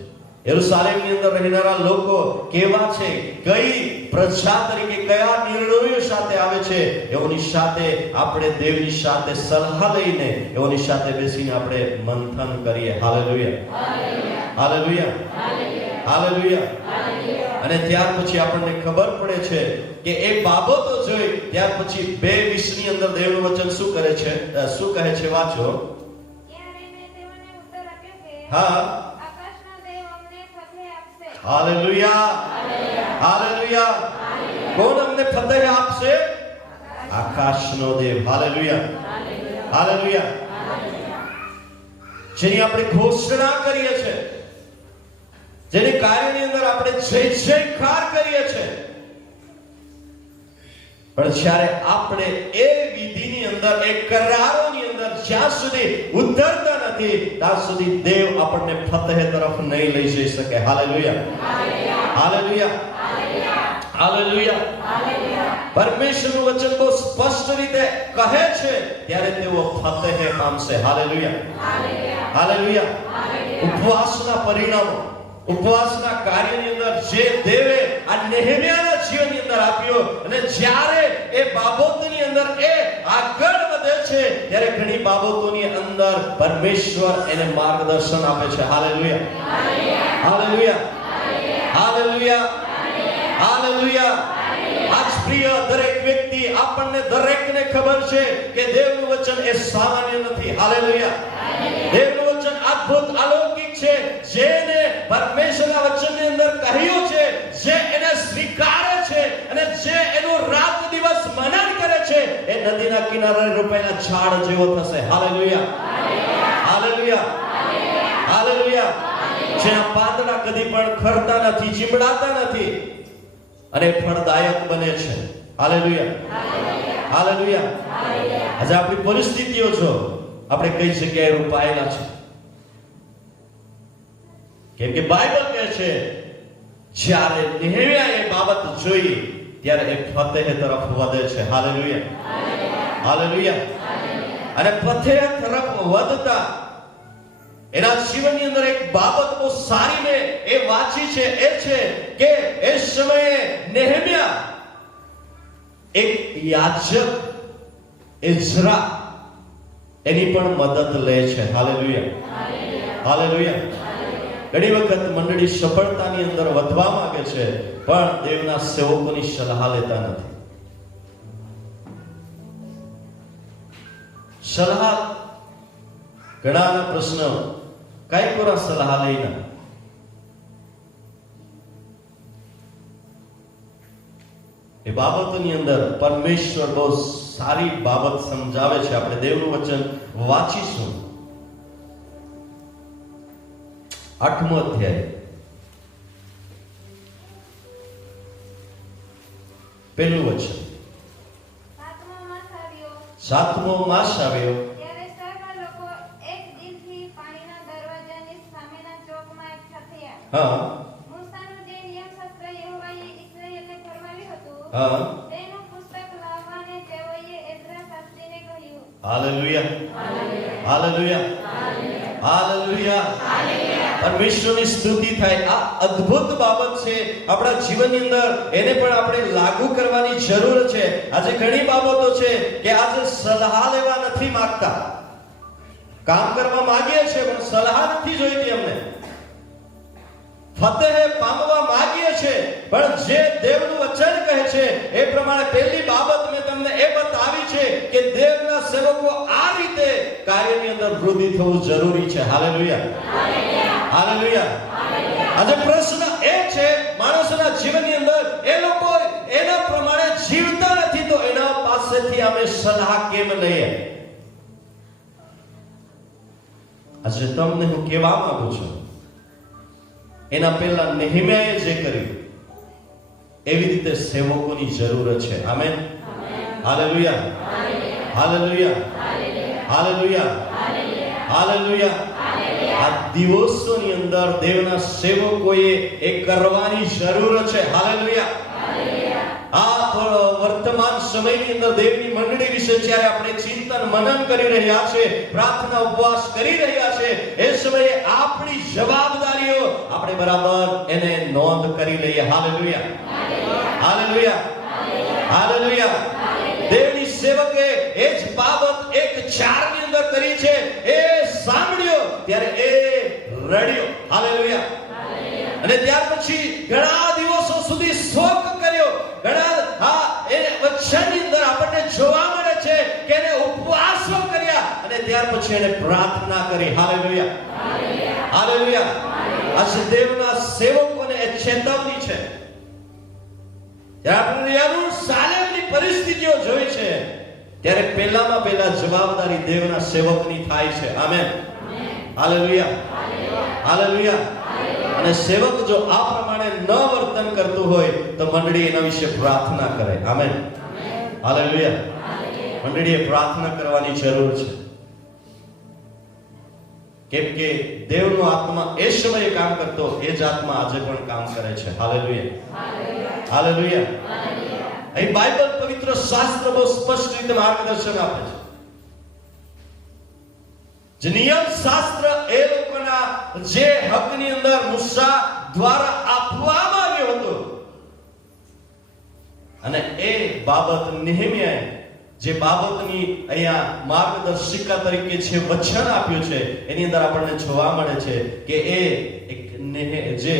યરૂશાલેમની અંદર રહેનારા લોકો કેવા છે, કઈ પ્રજા તરીકે કયા નિર્ણયો સાથે આવે છે, એઓની સાથે આપણે દેવની સાથે સલાહ લઈને એઓની સાથે બેસીને આપણે મંથન કરીએ. હાલેલુયા. હાલેલુયા. હાલેલુયા. અને ત્યાર પછી આપણને ખબર પડે છે કે એ બાબતો જોઈ ત્યાર પછી 2:20 અંદર દેવનું વચન શું કરે છે, શું કહે છે, વાંચો. ત્યારે મેં તેમને ઉત્તર આપ્યો કે હા. આકાશના દેવ અમને ફતહ આપશે. હાલેલુયા. હાલેલુયા. કોણ અમને ફતહ આપશે? આકાશનો દેવ. હાલેલુયા. હાલેલુયા. જેની આપણે ઘોષણા કરીએ છીએ, જેની કાર્યની અંદર આપણે જય જયકાર કરીએ છીએ, પણ જ્યારે આપણે એ વિધિની અંદર, એ કરારોની અંદર જ્યાં સુધી ઉતરતા નથી ત્યાં સુધી દેવ આપણને ફતહ તરફ નહીં લઈ જઈ શકે. હાલેલુયા. હાલેલુયા. હાલેલુયા. પરમેશ્વરનું વચન બહુ સ્પષ્ટ રીતે કહે છે ત્યારે તેઓ ફતહ પામશે. હાલેલુયા. હાલેલુયા. ઉપવાસના પરિણામો, ઉપવાસના કાર્યની અંદર જે દેવે આ નેહમ્યાના જીવનની અંદર આપ્યો, અને જ્યારે એ બાબતોની અંદર એ આગળ વધે છે ત્યારે ઘણી બાબતોની અંદર પરમેશ્વર એને માર્ગદર્શન આપે છે. હાલેલુયા. હાલેલુયા. હાલેલુયા. હાલેલુયા. આજ પ્રિય દરેક વ્યક્તિ, આપણને દરેકને ખબર છે કે દેવનું વચન એ સામાન્ય નથી. હાલેલુયા. દેવનું વચન અદ્ભુત અલૌકિક છે. જેને પરમેશ્વરના વચનની અંદર કહ્યું છે, જે એને સ્વીકારે છે અને જે એનું રાત દિવસ મનન કરે છે, એ નદીના કિનારે રોપાયેલા ઝાડ જેવો થશે. હાલેલુયા. હાલેલુયા. હાલેલુયા. જેના પાંદડા કદી પણ ખરતા નથી, ચીમડાતા નથી અને ફળદાયક બને છે. હાલેલુયા. હાલેલુયા. આજે આપણી પરિસ્થિતિઓ જો આપણે કઈ જગ્યાએ રોપાયેલા છે, કેમ કે બાઇબલ કહે છે જ્યારે નેહમ્યાએ બાબત જોઈ ત્યારે એ ફતહ તરફ વધે છે. હાલેલુયા. હાલેલુયા. અને ફતહ તરફ વધતા એના જીવનની અંદર એક બાબત બહુ સારી મેં એ વાંચી છે, એ છે કે એ સમયે નેહમ્યા એક યાજક એઝરા એની પણ મદદ લે છે. હાલેલુયા. હાલેલુયા. ઘણી વખત મંડળી સફળતાની અંદર વધવા માંગે છે, પણ દેવના સેવકોની સલાહ લેતા નથી. સલાહ ઘણાના પ્રશ્ન કઈ કોરા સલાહ લઈને એ બાબતોની અંદર પરમેશ્વર બહુ સારી બાબત સમજાવે છે. આપણે દેવનું વચન વાંચીશું. 8મો અધ્યાય પહેલું વચન. 7મો માસ આવ્યો ત્યારે સર્વ લોકો એક દિલથી પાણીના દરવાજાની સામેના ચોકમાં એકઠા થયા. હા મૂસાનું જે નિયમશાસ્ત્ર યહોવાએ ઇસ્રાએલને ફરમાવ્યું હતું, હા તેનું પુસ્તક લાવવાને તેઓએ એઝરા શાસ્ત્રીને કહ્યું. Hallelujah hallelujah hallelujah. પરમેશ્વરની સ્તુતિ થાય. આ અદ્ભુત બાબત છે આપણા જીવનની અંદર. એને પણ આપણે લાગુ કરવાની જરૂર છે. આજે ઘણી બાબતો છે કે આજે સલાહ લેવા નથી માંગતા. કામ કરવા માંગીએ છીએ પણ સલાહ નથી જોઈતી અમને. ફતેહ પામવા માંગીએ છીએ પણ જે દેવનું વચન કહે છે એ પ્રમાણે પહેલી બાબત મેં તમને એ બતાવી છે કે દેવના સેવકો આ રીતે કાર્યની અંદર વૃદ્ધિ થવું જરૂરી છે. Hallelujah hallelujah. આજે પ્રશ્ન એ છે માણસના જીવનની અંદર એ લોકો એના પ્રમાણે જીવતા નથી, તો એના પાસેથી અમે સલાહ કેમ લઈએ? આજે તમને હું કહેવા માંગુ છું, એના પહેલા નેહેમ્યાએ જે કર્યું એવી રીતે સેવકોની જરૂર છે. Amen hallelujah hallelujah hallelujah hallelujah. આ દિવસોની અંદર દેવના સેવકોએ એ કરવાની જરૂર છે. હાલેલુયા. આ વર્તમાન સમયની અંદર દેવની મંડળી વિશે જ્યારે આપણે ચિંતન મનન કરી રહ્યા છે, પ્રાર્થના ઉપવાસ કરી રહ્યા છે, એ સમયે આપણી જવાબદારીઓ આપણે બરાબર એને નોંધ કરી લઈએ. Hallelujah hallelujah hallelujah. દેવની સેવકે એ જ બાબત 1:4 ની અંદર કરી છે. એ સાંભળ્યો ત્યારે એ રડ્યો. હાલેલુયા. અને ત્યાર પછી ઘણા દિવસો સુધી શોક કર્યો. ઘણા એ વચનની અંદર આપણને જોવા મળે છે કે એને ઉપવાસો કર્યા અને ત્યાર પછી એને પ્રાર્થના કરી. Hallelujah hallelujah. આજે દેવના સેવકોને એ ચેતવણી છે. જ્યારે આપણે યરૂશાલેમની પરિસ્થિતિઓ જોઈ છે ત્યારે પહેલામાં પહેલા જવાબદારી દેવના સેવકની થાય છે. Amen hallelujah hallelujah. અને સેવક જો આ પ્રમાણે ન વર્તન કરતું હોય તો મંડળી એના વિશે પ્રાર્થના કરે. Amen hallelujah. મંડળીએ પ્રાર્થના કરવાની જરૂર છે, કેમ કે દેવનો આત્મા એ સમયે કામ કરતો એ જ આત્મા આજે પણ કામ કરે છે. Hallelujah hallelujah. અહીં બાઇબલ પવિત્ર શાસ્ત્ર બહુ સ્પષ્ટ રીતે માર્ગદર્શન આપે છે. જે નિયમ શાસ્ત્ર એ લોકોના જે હકની અંદર મૂસા દ્વારા આપવામાં આવ્યો હતો, અને એ બાબત નેહેમ્યાએ જે બાબતની અહીંયા માર્ગદર્શિકા તરીકે જે વચન આપ્યું છે એની અંદર આપણને જોવા મળે છે કે એ એક જે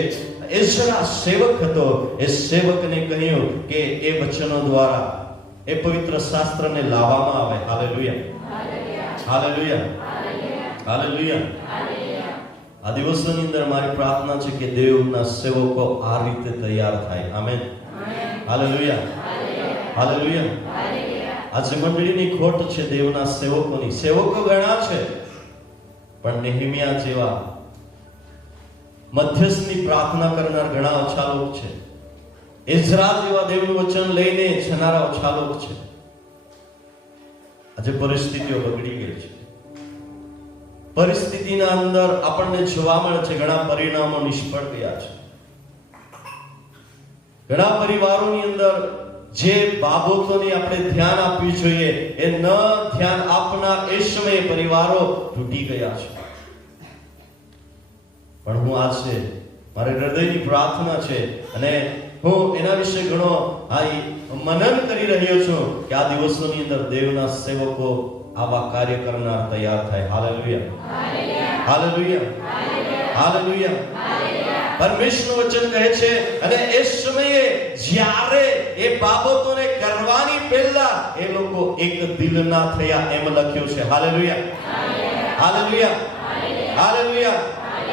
એઝરા સેવક હતો એ સેવકને કહ્યું કે એ વચનો દ્વારા એ પવિત્ર શાસ્ત્રને લાવવામાં આવે. Hallelujah hallelujah hallelujah. આ દિવસોની અંદર મારી પ્રાર્થના છે કે દેવના સેવકો આ રીતે તૈયાર થાય. Amen hallelujah hallelujah. આજે મંડળીની ખોટ છે દેવના સેવકોની. સેવકો ઘણા છે પણ નેહેમ્યા જેવા મધ્યસ્થની પ્રાર્થના કરનાર ઘણા ઓછા લોકો છે. એઝરા જેવા દેવનું વચન લઈને જનારા ઓછા લોકો છે. આજે પરિસ્થિતિઓ બગડી ગઈ છે. પરિસ્થિતિના અંદર આપણને જોવા મળે છે ઘણા પરિણામો નિષ્ફળ ગયા છે. ઘણા પરિવારોની અંદર જે બાબતોની આપણે ધ્યાન આપવી જોઈએ એ ન ધ્યાન આપનાર એ સમયે પરિવારો તૂટી ગયા છે. પણ હું આજે મારે હૃદયની પ્રાર્થના છે અને હું એના વિશે ઘણો મનન કરી રહ્યો છું કે આ દિવસોની અંદર દેવના સેવકો આવા કાર્ય કરનાર તૈયાર થાય. Hallelujah hallelujah hallelujah. પરમેશ્વરનું વચન કહે છે અને એ સમયે જ્યારે એ બાબતોને કરવાની પહેલા એ લોકો એક દિલના થયા એમ લખ્યું છે. હાલેલુયા. હાલેલુયા. હાલેલુયા.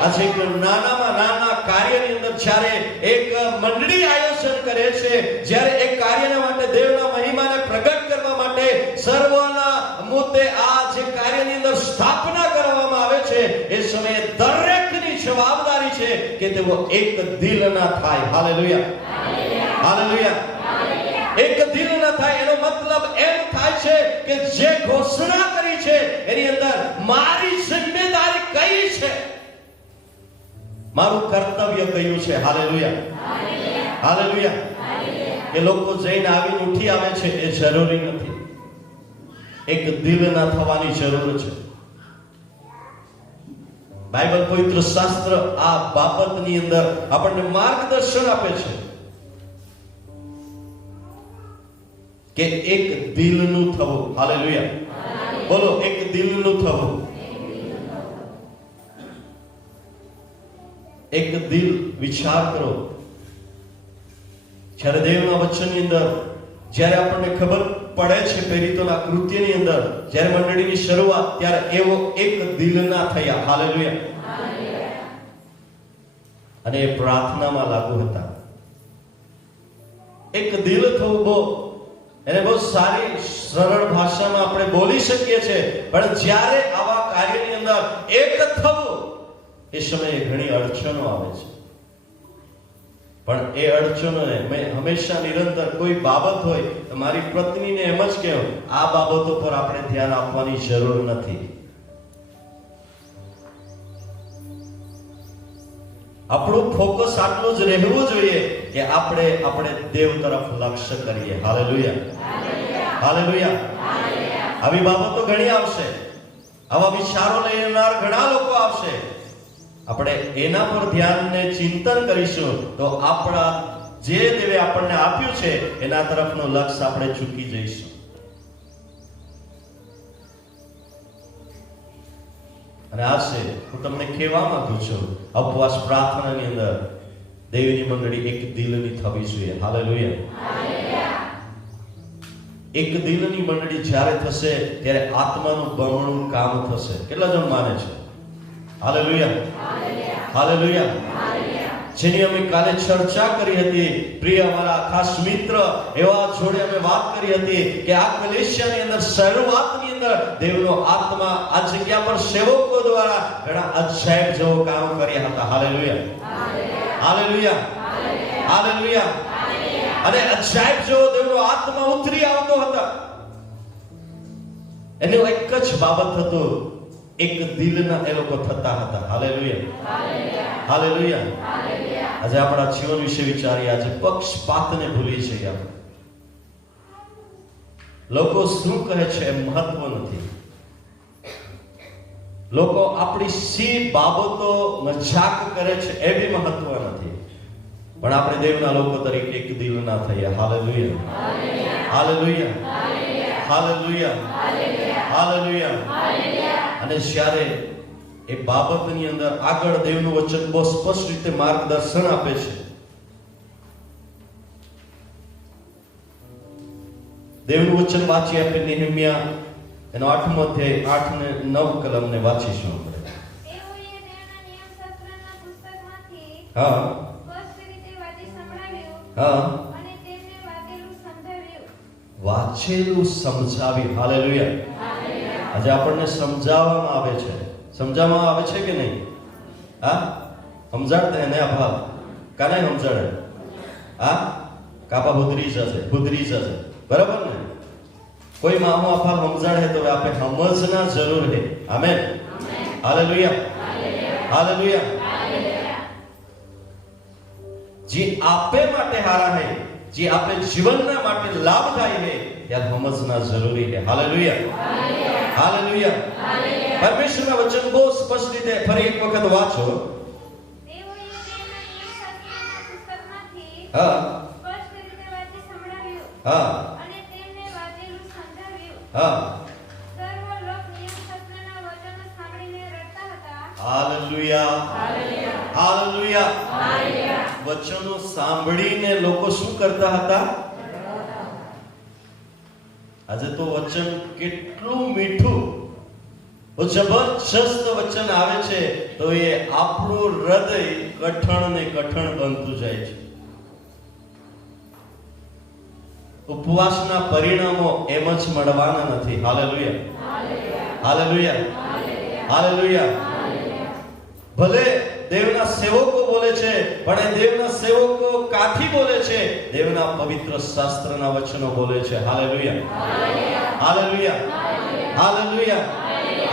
આજે એક નાનામાં નાના કાર્યની અંદર જ્યારે એક મંડળી આયોજન કરે છે, જ્યારે એક કાર્યના માટે દેવના મહિમાને પ્રગટ કરવા માટે સર્વના મુદ્દે આ જે કાર્યની અંદર સ્થાપના કરવામાં આવે છે, એ સમયે દરેકની જવાબદારી છે કે તેઓ એક દિલના થાય. હાલેલુયા. હાલેલુયા. એક દિલ ન થાય એનો મતલબ એમ થાય છે કે જે ઘોષણા કરી છે એની અંદર મારી જિમ્મેદારી કઈ છે, મારું કર્તવ્ય કયું છે. હાલેલુયા. હાલેલુયા. એ લોકો જઈને આવીને ઉઠી આવે છે એ જરૂરી નથી. એક દિલના થવાની જરૂર છે. બાઇબલ પવિત્ર શાસ્ત્ર આ બાબતની અંદર આપણને માર્ગદર્શન આપે છે કે એક દિલનું થવું. હાલેલુયા. બોલો, એક દિલનું થવું. એક દિલ. વિચાર કરો, જ્યારે દેવના વચનની અંદર જ્યારે આપણને ખબર પડે છે પ્રેરિતોના કૃત્યની અંદર જ્યારે મંડળીની શરૂઆત, ત્યારે એવો એક દિલના થયા. હાલેલુયા. અને એ પ્રાર્થનામાં લાગુ હતા. એક દિલ થવું બહુ એને બહુ સારી સરળ ભાષામાં આપણે બોલી શકીએ છીએ, પણ જ્યારે આવા કાર્યની અંદર એક થવું એ સમયે ઘણી અડચણો આવે છે. પણ એ અડચણોને મેં હંમેશા નિરંતર કોઈ બાબત હોય તો મારી પત્નીને એમ જ કહેવું, આ બાબતો પર આપણે ધ્યાન આપવાની જરૂર નથી. આપણું ફોકસ આટલું જ રહેવું જોઈએ કે આપણે દેવ તરફ લક્ષ્ય કરીએ. હાલેલુયા. હાલેલુયા. આવી બાબતો ઘણી આવશે, આવા વિચારો લેનાર ઘણા લોકો આવશે. આપણે એના પર ધ્યાન ને ચિંતન કરીશું તો આપણા જે દેવે આપણને આપ્યું છે એના તરફનું લક્ષ્ય આપણે ચૂકી જઈશું. અને આ છે હું તમને કહેવા માંગુ છું, ઉપવાસ પ્રાર્થનાની અંદર દેવની મંડળી એક દિલની થવી જોઈએ. હાલેલુયા. એક દિલની મંડળી જ્યારે થશે ત્યારે આત્માનું બમણું કામ થશે. કેટલા જણ માને છે? હાલેલુયા. હાલેલુયા. જેની અમે કાલે ચર્ચા કરી હતી, પ્રિય અમારા ખાસ મિત્ર એવા જોડે અમે વાત કરી હતી કે આ કલેશિયાની અંદર શરૂઆતની અંદર દેવનો આત્મા આ જગ્યા પર સેવકો દ્વારા ઘણા અજાયબ જેવો કામ કર્યા હતા. હાલેલુયા. હાલેલુયા. હાલેલુયા. અને અજાયબ જેવો દેવનો આત્મા ઉતરી આવતો હતો. એનો એક જ બાબત હતો, એક દિલના એ લોકો થતા હતા. હાલેલુયા. હાલેલુયા. આજે આપણા જીવન વિશે વિચારીએ. આજે પક્ષપાતને ભૂલી જઈએ આપણે. લોકો શું કહે છે એ મહત્વ નથી. લોકો આપણી સી બાબતો મજાક કરે છે એ બી મહત્વ નથી. પણ આપણે દેવના લોકો તરીકે એક દિલના થઈએ. હાલેલુયા. હાલેલુયા. હાલેલુયા. હાલેલુયા. અને જ્યારે એ બાબતની અંદર આગળ દેવનું વચન બહુ સ્પષ્ટ રીતે માર્ગદર્શન આપે છે. દેવનું વચન વાંચી આપણે નેહમ્યા એનો 8મો અધ્યાય 8 ને 9 કલમને વાંચીશું આપણે. તેઓએ તેમના નિયમશાસ્ત્રના પુસ્તકમાંથી હા. સ્પષ્ટ રીતે વાંચી સંભળાવ્યું. હા. અને તેમને વાંચેલું સમજાવ્યું. વાંચેલું સમજાવ્યું. હાલેલુયા. આજે આપણને સમજાવવામાં આવે છે. સમજાવવામાં આવે છે કે નહીં? હા, સમજાડતા એને અભાવ કાને સમજાડે? હા, કાપા ભૂદરી જશે. બરાબર ને? કોઈ મામો અભાવ સમજાડે તો આપણે સમજના જરૂર છે. આમેન. હાલેલુયા. હાલેલુયા. જે આપે માટે હારા હે, જે આપણે જીવનના માટે લાભદાયી હે, ત્યાં સમજના જરૂરી છે. હાલેલુયા. હાલેલુયા. પરમેશ્વરના વચન બહુ સ્પષ્ટ રીતે ફરી એક વખત વાંચો. તેઓએ તેમના નિયમશાસ્ત્રના પુસ્તકમાંથી હા. સ્પષ્ટ રીતે વાંચી સંભળાવ્યું. હા. અને તેમને વાંચેલું સમજાવ્યું. હા. સર્વ લોક નિયમશાસ્ત્રના વચનો સાંભળીને રડતા હતા. હાલેલુયા. હાલેલુયા. હાલેલુયા. વચનો સાંભળીને લોકો શું કરતા હતા? આજે તો વચન કેટલું મીઠું, જબરજસ્ત વચન આવે છે તો એ આપણું હૃદય કઠણ ને કઠણ બનતું જાય છે. ઉપવાસના પરિણામો એમ જ મળવાના નથી. Hallelujah, hallelujah, hallelujah. ભલે દેવના સેવકો બોલે છે, પણ એ દેવના સેવકો કાથી બોલે છે? દેવના પવિત્ર શાસ્ત્રના વચનો બોલે છે. Hallelujah, hallelujah, hallelujah.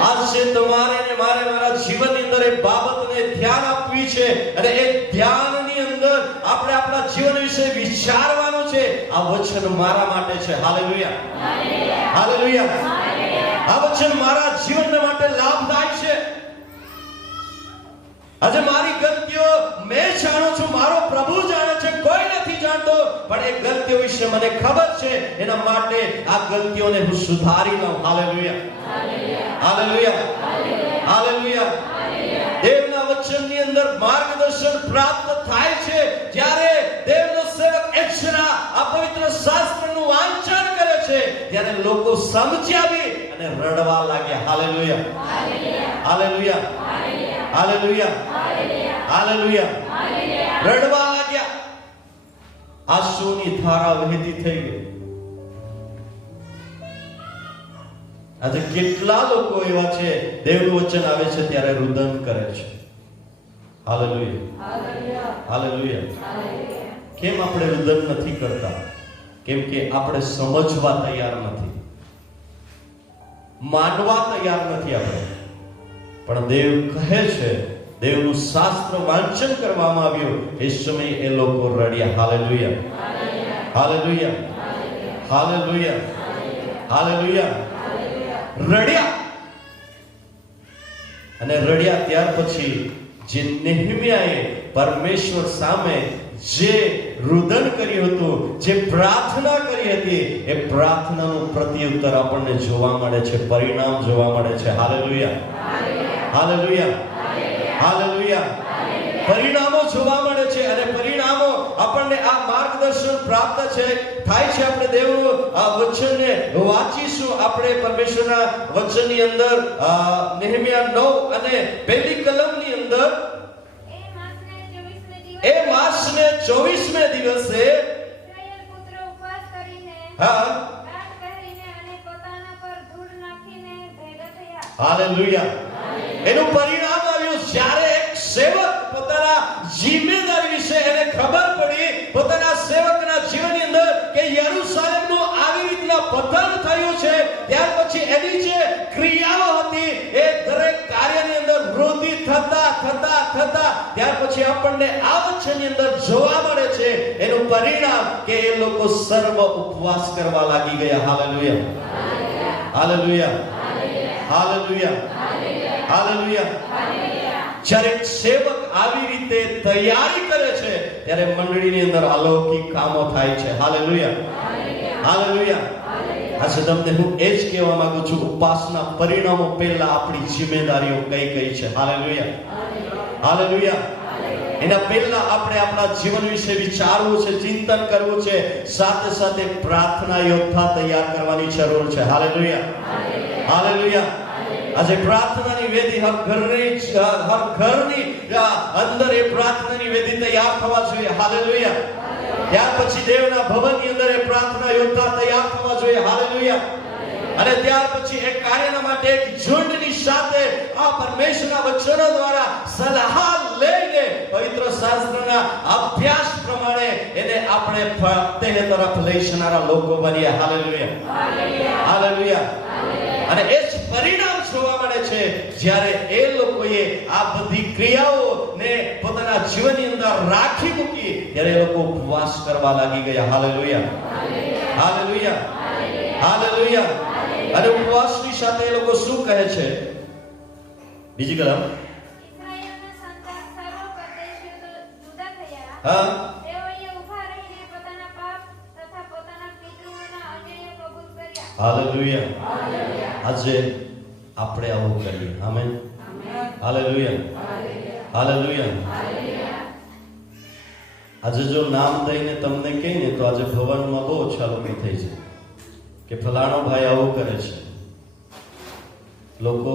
આજે તમારે ને મારે મારા જીવનની અંદર એ બાબતને ધ્યાન આપવી છે અને એ ધ્યાનની અંદર આપણે આપણા જીવન વિશે વિચારવાનું છે. આ વચન મારા માટે છે. Hallelujah, hallelujah. આ વચન મારા જીવન માટે લાભદાયક છે. આજે મારી ગલતીઓ મેં જાણું છું, મારો પ્રભુ જાણે છે, કોઈ નથી જાણતો, પણ એ ગલતીઓ વિશે મને ખબર છે. એના માટે આ ગલતીઓને હું સુધારી લઉં. Hallelujah, hallelujah, hallelujah. દેવના વચનની અંદર માર્ગદર્શન પ્રાપ્ત થાય છે જ્યારે દેવનો સેવક એઝરા આ પવિત્ર શાસ્ત્રનું વાંચન કરે છે, ત્યારે લોકો સમજ્યા અને રડવા લાગ્યા. Hallelujah, hallelujah, hallelujah, hallelujah. રડવા લાગ્યા. આંસુની ધારા વહેતી થઈ ગઈ. આજે કેટલા લોકો એવા છે દેવનું વચન આવે છે ત્યારે રુદન કરે છે. Hallelujah, hallelujah. કેમ આપણે રુદન નથી કરતા? કેમ કે આપણે સમજવા તૈયાર નથી, માનવા તૈયાર નથી આપણે. પણ દેવ કહે છે, દેવનું શાસ્ત્ર વાંચન કરવામાં આવ્યું, એ સમયે એ લોકો રડ્યા. Hallelujah, hallelujah, hallelujah, hallelujah. રડ્યા. અને રડ્યા ત્યાર પછી જે નેહમ્યાએ પરમેશ્વર સામે જે રુદન કર્યું હતું, જે પ્રાર્થના કરી હતી, એ પ્રાર્થનાનું પ્રત્યુત્તર આપણને જોવા મળે છે, પરિણામ જોવા મળે છે. Hallelujah, hallelujah, hallelujah. પરિણામો જોવા મળે છે અને પરિણામો આપણને આ માર્ગદર્શન પ્રાપ્ત છે થાય છે. આપણે દેવનું આ વચનને વાંચીશું. આપણે પરમેશ્વરના વચનની અંદર નેહમ્યા 9 અને પહેલી કલમની અંદર એ માસને 24મે દિવસે ઇસ્રાયેલ પુત્ર ઉપવાસ કરીને રાત પહેરીને અને પોતાના પર ધૂળ નાખીને ભેગા થયા. હાલેલુયા. એનું પરિણામ આવ્યું જ્યારે એક સેવક પોતાના જિમ્મેદારી વિશે એને ખબર પડી, પોતાના સેવકના જીવનની અંદર કે યરૂશલેમનું આવી રીતના પતન થયું છે, ત્યાર પછી એની જે ક્રિયાઓ હતી એ દરેક કાર્યની અંદર વૃદ્ધિ થતા થતા થતા ત્યાર પછી આપણને આ વચનની અંદર જોવા મળે છે એનું પરિણામ કે એ લોકો સર્વ ઉપવાસ કરવા લાગી ગયા. Hallelujah, hallelujah, hallelujah, hallelujah. જ્યારે સેવક આવી રીતે તૈયારી કરે છે ત્યારે મંડળીની અંદર અલૌકિક કામો થાય છે. Hallelujah, hallelujah. આજે તમને હું એ જ કહેવા માંગુ છું, ઉપવાસના પરિણામો પહેલા આપણી જિમ્મેદારીઓ કઈ કઈ છે. Hallelujah, hallelujah. એના પહેલા આપણે આપણા જીવન વિશે વિચારવું છે, ચિંતન કરવું છે, સાથે સાથે પ્રાર્થના યોદ્ધા તૈયાર કરવાની જરૂર છે. Hallelujah, hallelujah. આજે પ્રાર્થનાની વેદી હર ઘરની અંદર એ પ્રાર્થનાની વેદી તૈયાર થવા જોઈએ. હાલેલુયા. ત્યાર પછી દેવના ભવનની અંદર એ પ્રાર્થના યોદ્ધા તૈયાર થવા જોઈએ. હાલેલુયા. અને ત્યાર પછી એ કાર્યના માટે એક ઝુંડની સાથે આ પરમેશ્વરના વચનો દ્વારા સલાહ લઈને પવિત્ર શાસ્ત્રના અભ્યાસ પ્રમાણે એને આપણે ફતેહ તરફ લઈ જનારા લોકો બનીએ. Hallelujah, hallelujah. અને એ જ પરિણામ જોવા મળે છે જ્યારે એ લોકોએ આ બધી ક્રિયાઓને પોતાના જીવનની અંદર રાખી મૂકી ત્યારે એ લોકો ઉપવાસ કરવા લાગી ગયા. Hallelujah, hallelujah, hallelujah. અને ઉપવાસની સાથે એ લોકો શું કહે છે? બીજી કલમ. ઇસ્રાયેલના સંતાન સર્વ પરદેશીઓ જુદા થયા. હા. તેઓએ ઊભા રહીને પોતાના પાપ તથા પોતાના પિતૃઓના અન્યાય કબૂલ કર્યા. હાલેલુયા. આજે આપણે આવું કરીએ. Amen, hallelujah. હાલેલુયા. આજે જો નામ દઈને તમને કહીને તો આજે ભવનમાં બહુ ઓછા લોકો થઈ છે કે ફલાણો ભાઈ આવું કરે છે, લોકો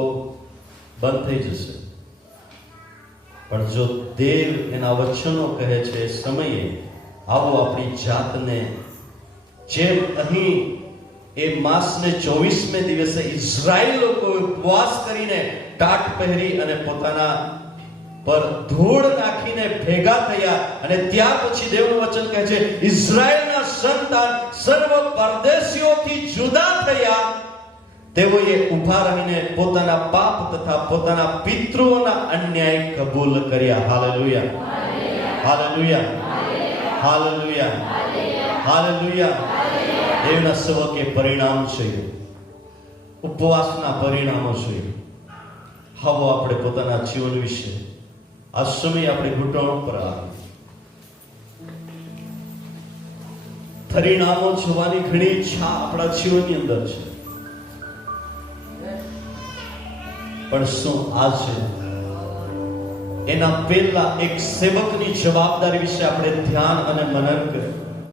બંધ થઈ જશે. પણ જો દેવ એના વચનો કહે છે એ સમયે આવો આપણી જાતને, જેમ અહીં એ માસને 24મે દિવસે ઇઝરાયલ લોકો ઉપવાસ કરીને ટાટ પહેરી અને પોતાના પર ધૂળ નાખીને ભેગા થયા, અને ત્યાર પછી દેવનું વચન કહે છે ઇઝરાયલના સંતાન સર્વ પરદેશીઓથી જુદા થયા, તેઓએ ઊભા રહીને પોતાના પાપ તથા પોતાના પિતૃઓના અન્યાય કબૂલ કર્યા. Hallelujah, hallelujah, hallelujah, hallelujah. દેવના સેવકે પરિણામ છે, ઉપવાસના પરિણામો છે. હવે આપણે પોતાના જીવન વિશે આ સમય આપણે ઘૂંટણો પર આવે પરિણામો જોવાની ઘણી ઈચ્છા આપણા જીવનની અંદર છે. પણ શું આજે એના પહેલા એક સેવકની જવાબદારી વિશે આપણે ધ્યાન અને મનન કરીએ?